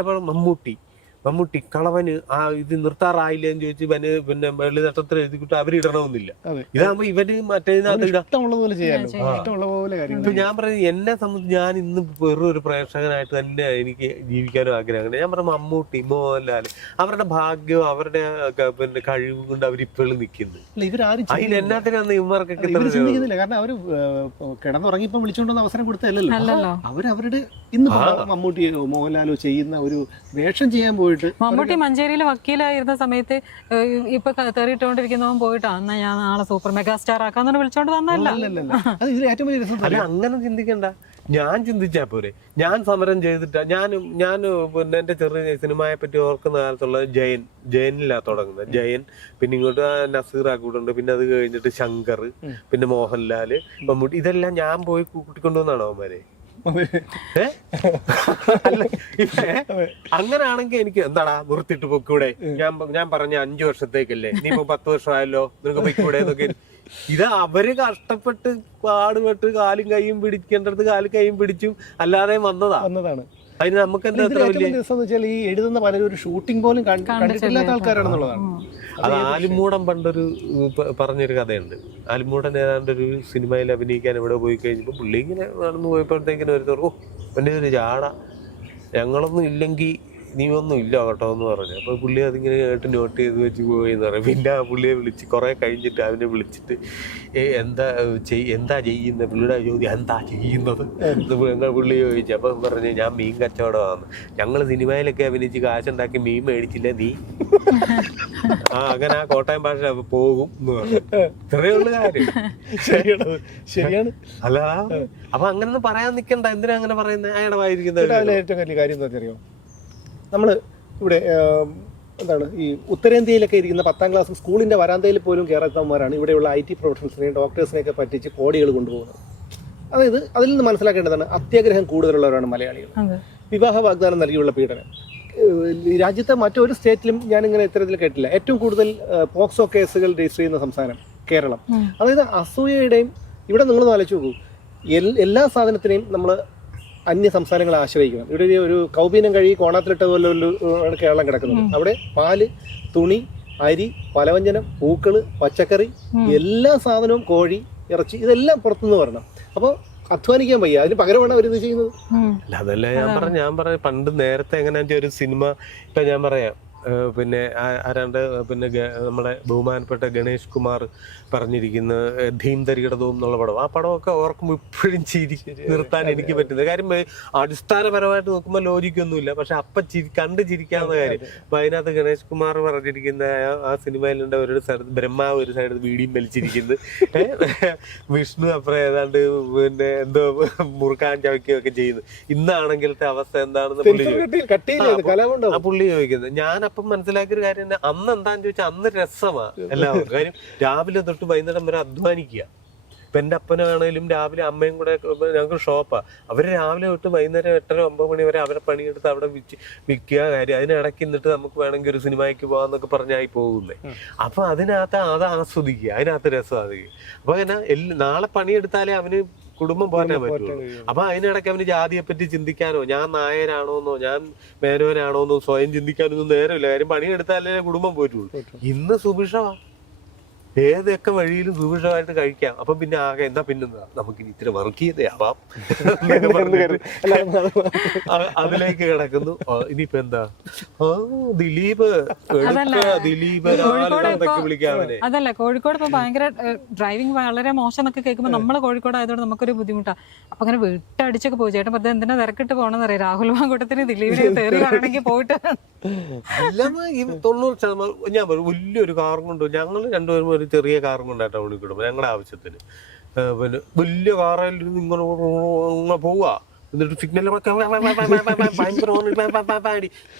മമ്മൂട്ടി കളവന് ആ ഇത് നിർത്താറായില്ല എന്ന് ചോദിച്ച് പിന്നെ വെള്ളി നക്ഷത്രം എഴുതിക്കിട്ട് അവരിടണമെന്നില്ല. ഇതാകുമ്പോ ഇവര് മറ്റേതിനകത്ത് ഇപ്പൊ ഞാൻ പറയുന്നത്, എന്നെ സംബന്ധിച്ച് ഞാൻ ഇന്ന് വെറൊരു പ്രേക്ഷകനായിട്ട് തന്നെ എനിക്ക് ജീവിക്കാനും ആഗ്രഹമുണ്ട്. ഞാൻ പറഞ്ഞ മമ്മൂട്ടി, മോഹൻലാൽ, അവരുടെ ഭാഗ്യവും അവരുടെ പിന്നെ കഴിവും കൊണ്ട് അവരിപ്പോഴും നിൽക്കുന്നു. അതിൽ എന്നാത്തിനാണ് ഇവന്മാർക്കൊക്കെ ചിന്തിക്കുന്നില്ല. കാരണം അവര് കിടന്നുറങ്ങിയപ്പോ വിളിച്ചുകൊണ്ടുവന്ന അവസരം കൊടുത്തല്ലോ. അവരവരുടെ ഇന്ന് മമ്മൂട്ടിയോ മോഹൻലാലോ ചെയ്യുന്ന ഒരു വേഷം ചെയ്യാൻ പോയിട്ട്, മമ്മൂട്ടി മഞ്ചേരിയിലെ വക്കീലായിരുന്ന സമയത്ത് ഇപ്പൊ തെറിയിട്ടുകൊണ്ടിരിക്കുന്നവൻ പോയിട്ട് എന്നാ ഞാൻ നാളെ സൂപ്പർ മെഗാ സ്റ്റാർ ആക്കാന്ന് വിളിച്ചോണ്ട് വന്നല്ല. അങ്ങനെ ചിന്തിക്കണ്ട. ഞാൻ ചിന്തിച്ചാ പോരെ. ഞാൻ സമരം ചെയ്തിട്ടാ ഞാൻ പിന്നെ എന്റെ ചെറിയ സിനിമയെ പറ്റി ഓർക്കുന്ന കാലത്തുള്ള ജയനിലാ തുടങ്ങുന്നത്. ജയൻ, പിന്നെ ഇങ്ങോട്ട് നസീർ ആക്കൂട്ടുണ്ട്, പിന്നെ അത് കഴിഞ്ഞിട്ട് ശങ്കർ, പിന്നെ മോഹൻലാല്, മമ്മൂട്ടി, ഇതെല്ലാം ഞാൻ പോയി കൂട്ടിക്കൊണ്ടുവന്നാണോ അവന്മാരെ? അങ്ങനാണെങ്കിൽ എനിക്ക് എന്താടാ നിർത്തിട്ട് പൊക്കൂടെ, ഞാൻ പറഞ്ഞ 5 വർഷത്തേക്കല്ലേ, നീ ഇപ്പൊ 10 വർഷമായല്ലോ, നിനക്ക് പൊയ്ക്കൂടെ എന്നൊക്കെ. ഇത് അവര് കഷ്ടപ്പെട്ട് പാടുപെട്ട് കാലും കൈയും പിടിക്കേണ്ടത് കാലും കൈയും പിടിച്ചും അല്ലാതെ വന്നതാണ്. അതിന് നമുക്ക് എന്താ ഈ എഴുതുന്ന പലരും ഒരു ഷൂട്ടിംഗ് പോലും കണ്ടിട്ടില്ലാത്ത ആൾക്കാരാണെന്നുള്ളതാണ്. അത് ആലിമൂടൻ പണ്ടൊരു പറഞ്ഞൊരു കഥയുണ്ട്. ആലിമൂടൻ ഏതാണ്ട് ഒരു സിനിമയിൽ അഭിനയിക്കാൻ ഇവിടെ പോയി കഴിഞ്ഞപ്പോൾ പുള്ളി ഇങ്ങനെ നടന്നു പോയപ്പോഴത്തേക്കിനും ഒരു പിന്നെ ഒരു ജാട, ഞങ്ങളൊന്നും ഇല്ലെങ്കിൽ നീ ഒന്നും ഇല്ല കേട്ടോ എന്ന് പറഞ്ഞു. അപ്പൊ പുള്ളി അതിങ്ങനെ കേട്ട് നോട്ട് ചെയ്ത് വെച്ച് പോയി എന്ന് പറയും. പിന്നെ ആ പുള്ളിയെ വിളിച്ച് കുറെ കഴിഞ്ഞിട്ട് അവനെ വിളിച്ചിട്ട് എന്താ ചെയ്യുന്നത്, പുള്ളിയുടെ ചോദ്യം എന്താ ചെയ്യുന്നത് ഞങ്ങൾ പുള്ളി ചോദിച്ചു. അപ്പൊ പറഞ്ഞു, ഞാൻ മീൻ കച്ചവടമാണ്, ഞങ്ങൾ സിനിമയിലൊക്കെ അഭിനയിച്ച് കാശുണ്ടാക്കി മീൻ മേടിച്ചില്ല നീ. അങ്ങനെ ആ കോട്ടയം ഭാഷ പോകും എന്ന് പറഞ്ഞു. ഇത്രയുള്ള കാര്യം. ശരിയാണ്. അല്ല, അപ്പൊ അങ്ങനെ പറയാൻ നിൽക്കണ്ട. എന്തിനാ അങ്ങനെ പറയുന്നത്? അയാളുടെ വായിരിക്കുന്നത് ഏറ്റവും വലിയ കാര്യം എന്താ അറിയോ, നമ്മൾ ഇവിടെ എന്താണ് ഈ ഉത്തരേന്ത്യയിലൊക്കെ ഇരിക്കുന്ന 10ാം ക്ലാസ് സ്കൂളിൻ്റെ വരാന്തയിൽ പോലും കയറാത്തവന്മാരാണ് ഇവിടെയുള്ള IT പ്രൊഫഷണൽസിനെയും ഡോക്ടേഴ്സിനെയൊക്കെ പറ്റിച്ച് കോടികൾ കൊണ്ടുപോകുന്നത്. അതായത് അതിൽ നിന്ന് മനസ്സിലാക്കേണ്ടതാണ്, അത്യാഗ്രഹം കൂടുതലുള്ളവരാണ് മലയാളികൾ. വിവാഹ വാഗ്ദാനം നൽകിയുള്ള പീഡനം രാജ്യത്തെ മറ്റൊരു സ്റ്റേറ്റിലും ഞാനിങ്ങനെ ഇത്തരത്തിൽ കേട്ടില്ല. ഏറ്റവും കൂടുതൽ പോക്സോ കേസുകൾ രജിസ്റ്റർ ചെയ്യുന്ന സംസ്ഥാനം കേരളം. അതായത് അസൂയയുടെയും, ഇവിടെ നിങ്ങളൊന്ന് ആലോചിച്ച് നോക്കൂ, എല്ലാ സാധനത്തിനെയും നമ്മൾ അന്യ സംസ്ഥാനങ്ങളെ ആശ്രയിക്കണം. ഇവിടെ ഒരു കൗബീനം കഴുകി കോണാത്തിലിട്ടതുപോലെ കേരളം കിടക്കുന്നത്. അവിടെ പാല്, തുണി, അരി, പലവ്യഞ്ജനം, പൂക്കള്, പച്ചക്കറി, എല്ലാ സാധനവും, കോഴി, ഇറച്ചി, ഇതെല്ലാം പുറത്തുനിന്ന് വരണം. അപ്പോൾ അധ്വാനിക്കാൻ വയ്യ, അതിന് പകരമാണ് അവരിത് ചെയ്യുന്നത്. അതല്ല ഞാൻ പറഞ്ഞ പണ്ട് നേരത്തെ എങ്ങനെയാ ഒരു സിനിമ, ഇപ്പൊ ഞാൻ പറയാം, പിന്നെ ആരാണ്ട് പിന്നെ നമ്മുടെ ബഹുമാനപ്പെട്ട ഗണേഷ് കുമാർ പറഞ്ഞിരിക്കുന്ന ധീംതരികിടതും എന്നുള്ള പടം, ആ പടമൊക്കെ ഓർക്കുമ്പോൾ ഇപ്പോഴും ചിരി നിർത്താൻ എനിക്ക് പറ്റുന്നത്. കാര്യം അടിസ്ഥാനപരമായിട്ട് നോക്കുമ്പോൾ ലോജിക്കൊന്നുമില്ല, പക്ഷെ അപ്പം കണ്ട് ചിരിക്കാവുന്ന കാര്യം. അപ്പൊ അതിനകത്ത് ഗണേഷ് കുമാർ പറഞ്ഞിരിക്കുന്ന ആ സിനിമയിലുണ്ട് ഒരു സ്ഥലത്ത് ബ്രഹ്മാവ് ഒരു സൈഡ് വീടിയും വലിച്ചിരിക്കുന്നത്, വിഷ്ണു അപ്പുറം ഏതാണ്ട് പിന്നെ എന്തോ മുറുക്കാൻ ചവയ്ക്കുകയൊക്കെ ചെയ്യുന്നു. ഇന്നാണെങ്കിലത്തെ അവസ്ഥ എന്താണെന്ന് പുള്ളി ചോദിക്കുന്നത്. ഞാനപ്പം മനസ്സിലാക്കിയൊരു കാര്യം തന്നെ, അന്ന് എന്താന്ന് ചോദിച്ചാൽ അന്ന് രസമാണ് എല്ലാവർക്കും. കാര്യം രാവിലെ തൊട്ട് വൈകുന്നേരം വരെ അധ്വാനിക്കുക. ഇപ്പൊ എൻ്റെ അപ്പനാണേലും രാവിലെ അമ്മയും കൂടെ ഞങ്ങൾക്ക് ഷോപ്പാണ്, അവര് രാവിലെ തൊട്ട് വൈകുന്നേരം 8-9 മണി വരെ അവരെ പണിയെടുത്ത് അവിടെ വിൽക്കുക. കാര്യം അതിനിടയ്ക്ക് നിന്നിട്ട് നമുക്ക് വേണമെങ്കിൽ ഒരു സിനിമയ്ക്ക് പോകാന്നൊക്കെ പറഞ്ഞായി പോകുന്നേ. അപ്പൊ അതിനകത്ത് അത് ആസ്വദിക്കുക, അതിനകത്ത് രസമാകുക. അപ്പൊ അങ്ങനെ നാളെ പണിയെടുത്താലേ അവന് കുടുംബം പോകാനേ പറ്റുള്ളൂ. അപ്പൊ അതിനിടയ്ക്ക് അവന് ജാതിയെ പറ്റി ചിന്തിക്കാനോ ഞാൻ നായരാണോന്നോ ഞാൻ മേനോനാണോന്നോ സ്വയം ചിന്തിക്കാനൊന്നും നേരമില്ല. കാര്യം പണിയെടുത്താലേ കുടുംബം പോയിട്ടുള്ളൂ. ഇന്ന് സുഭിക്ഷമാ, ഏതൊക്കെ വഴിയിലും സുഭിക്ഷമായിട്ട് കഴിക്കാം. അപ്പം പിന്നെ ആകെ എന്താ പിന്നെന്താ നമുക്കിനി ഇത്തിരി വർക്ക് ചെയ്തേവാം അതിലേക്ക് കിടക്കുന്നു. ഇനിയിപ്പോ എന്താ ദിലീപ് വിളിക്കാവനെ. അതല്ല, കോഴിക്കോട് ഇപ്പൊ ഭയങ്കര ഡ്രൈവിംഗ് വളരെ മോശം എന്നൊക്കെ കേൾക്കുമ്പോൾ നമ്മള് കോഴിക്കോട് ആയതുകൊണ്ട് നമുക്കൊരു ബുദ്ധിമുട്ടാണ്. അപ്പൊ അങ്ങനെ വീട്ടടിച്ചൊക്കെ പോയി. ചേട്ടൻ പത്ത് എന്തിനാ തിരക്കിട്ട് പോകണമെന്ന് അറിയാം. രാഹുൽ മാങ്കൂട്ടത്തിന് ദിലീപിനെ തേറി കാണണമെങ്കിൽ പോയിട്ട് എല്ലാം 90% ഞാൻ വലിയൊരു കാറും കൊണ്ട് ഞങ്ങൾ രണ്ടുപേരും ഒരു ചെറിയ കാറും കൊണ്ടാണ് ടൗണിൽ കിടുമ്പോൾ ഞങ്ങളുടെ ആവശ്യത്തിന്. പിന്നെ വലിയ കാറിൽ ഇങ്ങനെ പോവാ, എന്നിട്ട് സിഗ്നൽ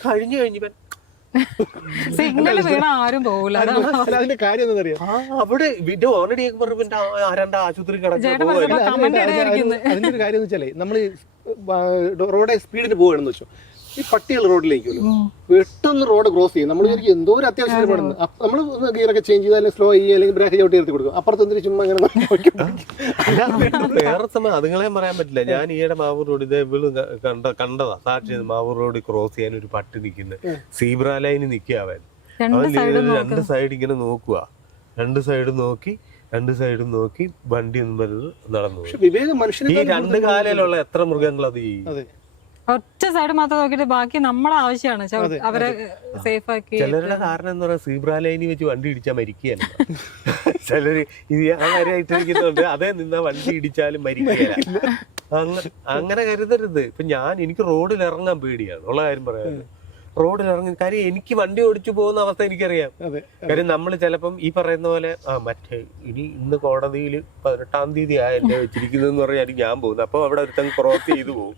കഴിഞ്ഞു കഴിഞ്ഞ് സിഗ്നൽ വീണ ആരും പോകില്ല. അതിന്റെ കാര്യം എന്താ അറിയാം, അവിടെ ഓൾറെഡി പറഞ്ഞ ആരാണ്ട് ആശുപത്രി കിടക്കാൻ. അതിന്റെ ഒരു കാര്യം എന്ന് വെച്ചാലേ, നമ്മള് റോഡ് സ്പീഡിന് പോവുകയാണെന്ന് വെച്ചോ, ഈ പട്ടികൾ റോഡിലേക്കല്ലോ പെട്ടെന്ന് റോഡ് ക്രോസ് ചെയ്യും. നമ്മൾ വിചാരിക്കും എന്തോ ഒരു അത്യാവശ്യം പെടുന്നത്, നമ്മൾ ഗിയറൊക്കെ ചേഞ്ച് ചെയ്താൽ സ്ലോ ചെയ്യുക അല്ലെങ്കിൽ ബ്രേക്ക് ചവിട്ടി എടുത്ത് കൊടുക്കും. അപ്പുറത്ത് എന്തിനും ചുമ്മാ ഇങ്ങനെ വേറെ സമയം അതുങ്ങളെയും പറയാൻ പറ്റില്ല. ഞാൻ ഈയിടെ മാവൂർ റോഡ് ഇതേ കണ്ടതാ സാക്ഷി, മാവൂർ റോഡ് ക്രോസ് ചെയ്യാൻ ഒരു പട്ടി നിൽക്കുന്നത്, സീബ്ര ലൈനിൽ നിൽക്കുക. അവൻ രണ്ട് സൈഡ് ഇങ്ങനെ നോക്കുക, രണ്ട് സൈഡും നോക്കി വണ്ടി ഒന്നും വരുന്നത് നടന്നു. ഈ രണ്ട് കാലയിലുള്ള എത്ര മൃഗങ്ങൾ അത് ചെയ്യും? ഒറ്റ സൈഡ് മാത്രം നോക്കിട്ട് ബാക്കി നമ്മളെ ആവശ്യമാണ് അവരെ സേഫ് ആക്കി. ചിലരുടെ കാരണം എന്ന് പറയാൻ സീബ്ര ലൈനിൽ വെച്ച് വണ്ടി ഇടിച്ചാൽ മരിക്കുകയല്ല. ചിലര് ഇത് ആ കാര്യമായിട്ടിരിക്കുന്നുണ്ട്, അതേ നിന്നാ വണ്ടി ഇടിച്ചാലും മരിക്കുകയല്ല. അങ്ങനെ കരുതരുത്. ഇപ്പൊ എനിക്ക് റോഡിൽ ഇറങ്ങാൻ പേടിയാണ് ഉള്ള കാര്യം പറയാറ്. റോഡിൽ ഇറങ്ങി കാര്യം എനിക്ക് വണ്ടി ഓടിച്ചു പോകുന്ന അവസ്ഥ എനിക്കറിയാം. കാര്യം നമ്മൾ ചിലപ്പം ഈ പറയുന്ന പോലെ മറ്റേ ഇന്ന് കോടതിയിൽ 18-ാം തീയതി ആയല്ലേ വെച്ചിരിക്കുന്നതെന്ന് പറഞ്ഞായിരിക്കും ഞാൻ പോകുന്നത്. അപ്പൊ അവിടെ ഒരുത്തൻ ക്രോസ് ചെയ്തു പോകും,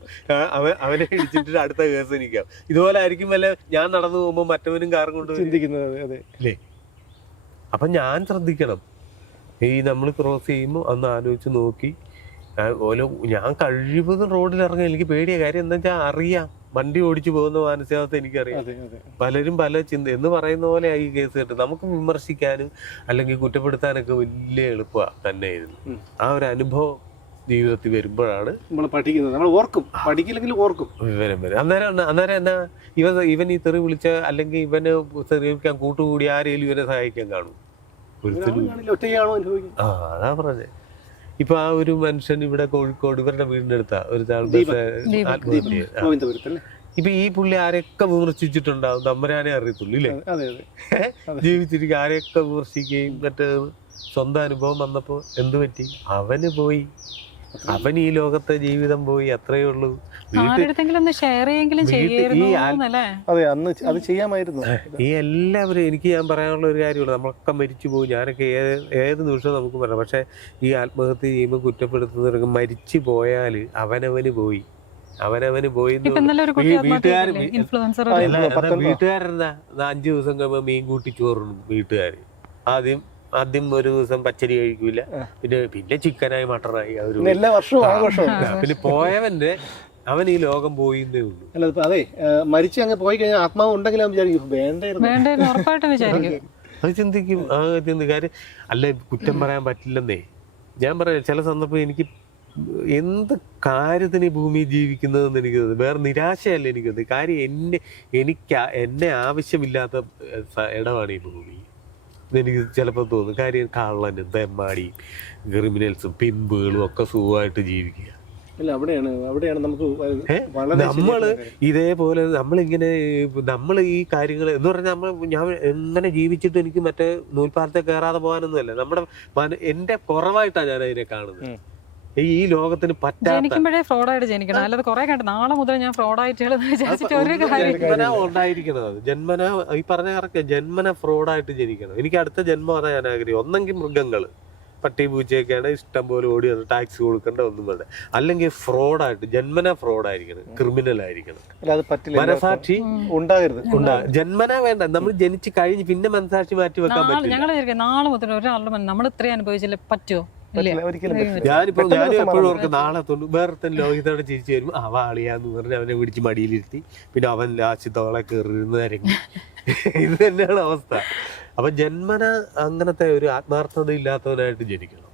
അവനെ ഇടിച്ചിട്ട് അടുത്ത കേസ് എനിക്കാം. ഇതുപോലെ ആയിരിക്കും വല്ല ഞാൻ നടന്നു പോകുമ്പോൾ മറ്റവനും കാറും കൊണ്ട് ചിന്തിക്കുന്നത് അല്ലേ. അപ്പൊ ഞാൻ ശ്രദ്ധിക്കണം, ഈ നമ്മൾ ക്രോസ് ചെയ്യുമ്പോൾ ഒന്ന് ആലോചിച്ച് നോക്കി ഓരോ ഞാൻ കഴിവതും റോഡിൽ ഇറങ്ങാൻ എനിക്ക് പേടിയ കാര്യം എന്താ വെച്ചാൽ അറിയാം, വണ്ടി ഓടിച്ചു പോകുന്ന മാനസികാവസ്ഥ എനിക്കറിയാം. പലരും പല ചിന്ത എന്ന് പറയുന്ന പോലെ ഈ കേസ് കേട്ട് നമുക്ക് വിമർശിക്കാനും അല്ലെങ്കിൽ കുറ്റപ്പെടുത്താനൊക്കെ വലിയ എളുപ്പമാണ് തന്നെയായിരുന്നു. ആ ഒരു അനുഭവം ജീവിതത്തിൽ വരുമ്പോഴാണ് നമ്മൾ പഠിക്കുന്നത്, നമ്മൾ ഓർക്കും, പഠിക്കില്ലെങ്കിൽ ഓർക്കും വിവരം വരും. അന്നേരം എന്നാ ഇവൻ ഈ തെറി വിളിച്ച അല്ലെങ്കിൽ ഇവന് തെറിയിക്കാൻ കൂട്ടുകൂടി ആരെങ്കിലും ഇവനെ സഹായിക്കാൻ കാണും. അതാ പറഞ്ഞേ. ഇപ്പൊ ആ ഒരു മനുഷ്യൻ ഇവിടെ കോഴിക്കോട് ഇവരുടെ വീടിന്റെ അടുത്താ ഒരു ആത്മഹത്യ. ഇപ്പൊ ഈ പുള്ളി ആരെയൊക്കെ വിമർശിച്ചിട്ടുണ്ടാവും, തമ്പരാനെ അറിയത്തുള്ളൂ ഇല്ലേ. ജീവിച്ചിരിക്കും ആരെയൊക്കെ വിമർശിക്കുകയും മറ്റേ സ്വന്തം അനുഭവം വന്നപ്പോ എന്തു പറ്റി, അവൻ ഈ ലോകത്തെ ജീവിതം പോയി, അത്രയേ ഉള്ളൂ. ഈ എല്ലാവരും എനിക്ക് ഞാൻ പറയാനുള്ള ഒരു കാര്യമുള്ളൂ, നമ്മളൊക്കെ മരിച്ചു പോകും. ഞാനൊക്കെ ഏത് നിമിഷവും നമുക്ക് പറയാം. പക്ഷെ ഈ ആത്മഹത്യ ചെയ്യുമ്പോൾ കുറ്റപ്പെടുത്തുന്നവർക്ക് മരിച്ചു പോയാൽ അവനവന് പോയി വീട്ടുകാരെന്താ 5 ദിവസം കഴിയുമ്പോൾ മീൻ കൂട്ടി ചോറും വീട്ടുകാർ. ആദ്യം ഒരു ദിവസം പച്ചരി കഴിക്കൂല, പിന്നെ ചിക്കനായി മട്ടനായി എല്ലാ വർഷവും. പിന്നെ പോയവന്റെ അവൻ ഈ ലോകം പോയിന്നേ ഉള്ളൂ. അല്ല അതെ, മരിച്ചു അങ്ങ് പോയി കഴിഞ്ഞാൽ ആത്മാവ് ഉണ്ടെങ്കിൽ അത് ചിന്തിക്കും. കാര്യം അല്ലെ കുറ്റം പറയാൻ പറ്റില്ലെന്നേ. ഞാൻ പറയാം ചില സന്ദർഭം എനിക്ക് എന്ത് കാര്യത്തിന് ഈ ഭൂമിയിൽ ജീവിക്കുന്നതെന്ന് എനിക്ക് തോന്നുന്നു. വേറെ നിരാശയല്ല എനിക്കത്. കാര്യം എന്നെ ആവശ്യമില്ലാത്ത ഇടമാണ് ഈ ഭൂമി എനിക്ക് ചിലപ്പോൾ തോന്നും. കാര്യം കള്ളനും തെമ്മാടിയും ക്രിമിനൽസും പിമ്പുകളും ഒക്കെ സുഖമായിട്ട് ജീവിക്കുക. അല്ല അവിടെയാണ് നമുക്ക് വളരെ നമ്മള് ഇതേപോലെ നമ്മൾ ഈ കാര്യങ്ങൾ എന്ന് പറഞ്ഞാൽ ഞാൻ എങ്ങനെ ജീവിച്ചിട്ട് എനിക്ക് മറ്റേ നൂൽപ്പാലത്തെ കയറാതെ പോകാനൊന്നുമല്ല. എന്റെ കുറവായിട്ടാണ് ഞാൻ അതിനെ കാണുന്നത്. ഈ ലോകത്തിന് പറ്റാത്ത ജനിക്കുമ്പോഴേ ഫ്രോഡായിട്ട് ജനിക്കണം, അല്ലാതെ കുറെ കണ്ടു നാളെ മുതൽ ഞാൻ ഫ്രോഡായിട്ട് വിചാരിച്ചിട്ട് ഒരു കാര്യം ജന്മന ഉണ്ടായിരിക്കുന്നത്. അത് ജന്മന ഈ പറഞ്ഞ കറക്റ്റ് ജന്മന ഫ്രോഡായിട്ട് ജനിക്കണം. എനിക്ക് അടുത്ത ജന്മം അതാ ഞാൻ ആഗ്രഹിക്കും. ഒന്നെങ്കിൽ മൃഗങ്ങള്, പട്ടി പൂച്ചയൊക്കെയാണ് ഇഷ്ടം പോലെ ഓടി വന്ന് ടാക്സ് കൊടുക്കേണ്ട ഒന്നും വേണ്ട. അല്ലെങ്കിൽ ഫ്രോഡായിട്ട് ജന്മന ഫ്രോഡായിരിക്കണം, ക്രിമിനൽ ആയിരിക്കണം. മനസാക്ഷി ഉണ്ടാകരുത്. ജന്മന വേണ്ട, നമ്മൾ ജനിച്ച് കഴിഞ്ഞ് പിന്നെ മനസാക്ഷി മാറ്റി വെക്കാൻ പറ്റില്ല. ഞങ്ങൾ നാളെ മുതൽ ഒരാളുടെ നമ്മൾ ഇത്രയും അനുഭവിച്ചില്ല പറ്റുമോ? ഞാനിപ്പോ എപ്പോഴും ഓർക്ക് നാളെ വേറെ ലോഹിതോടെ ചിരിച്ചു വരും, വാളിയാന്ന് പറഞ്ഞ് അവനെ പിടിച്ച് മടിയിലിരുത്തി പിന്നെ അവൻ ലാശത്തോളെ കയറുന്നതായിരിക്കും. ഇത് തന്നെയാണ് അവസ്ഥ. അപ്പൊ ജന്മന അങ്ങനത്തെ ഒരു ആത്മാർത്ഥത ഇല്ലാത്തവനായിട്ട് ജനിക്കണം.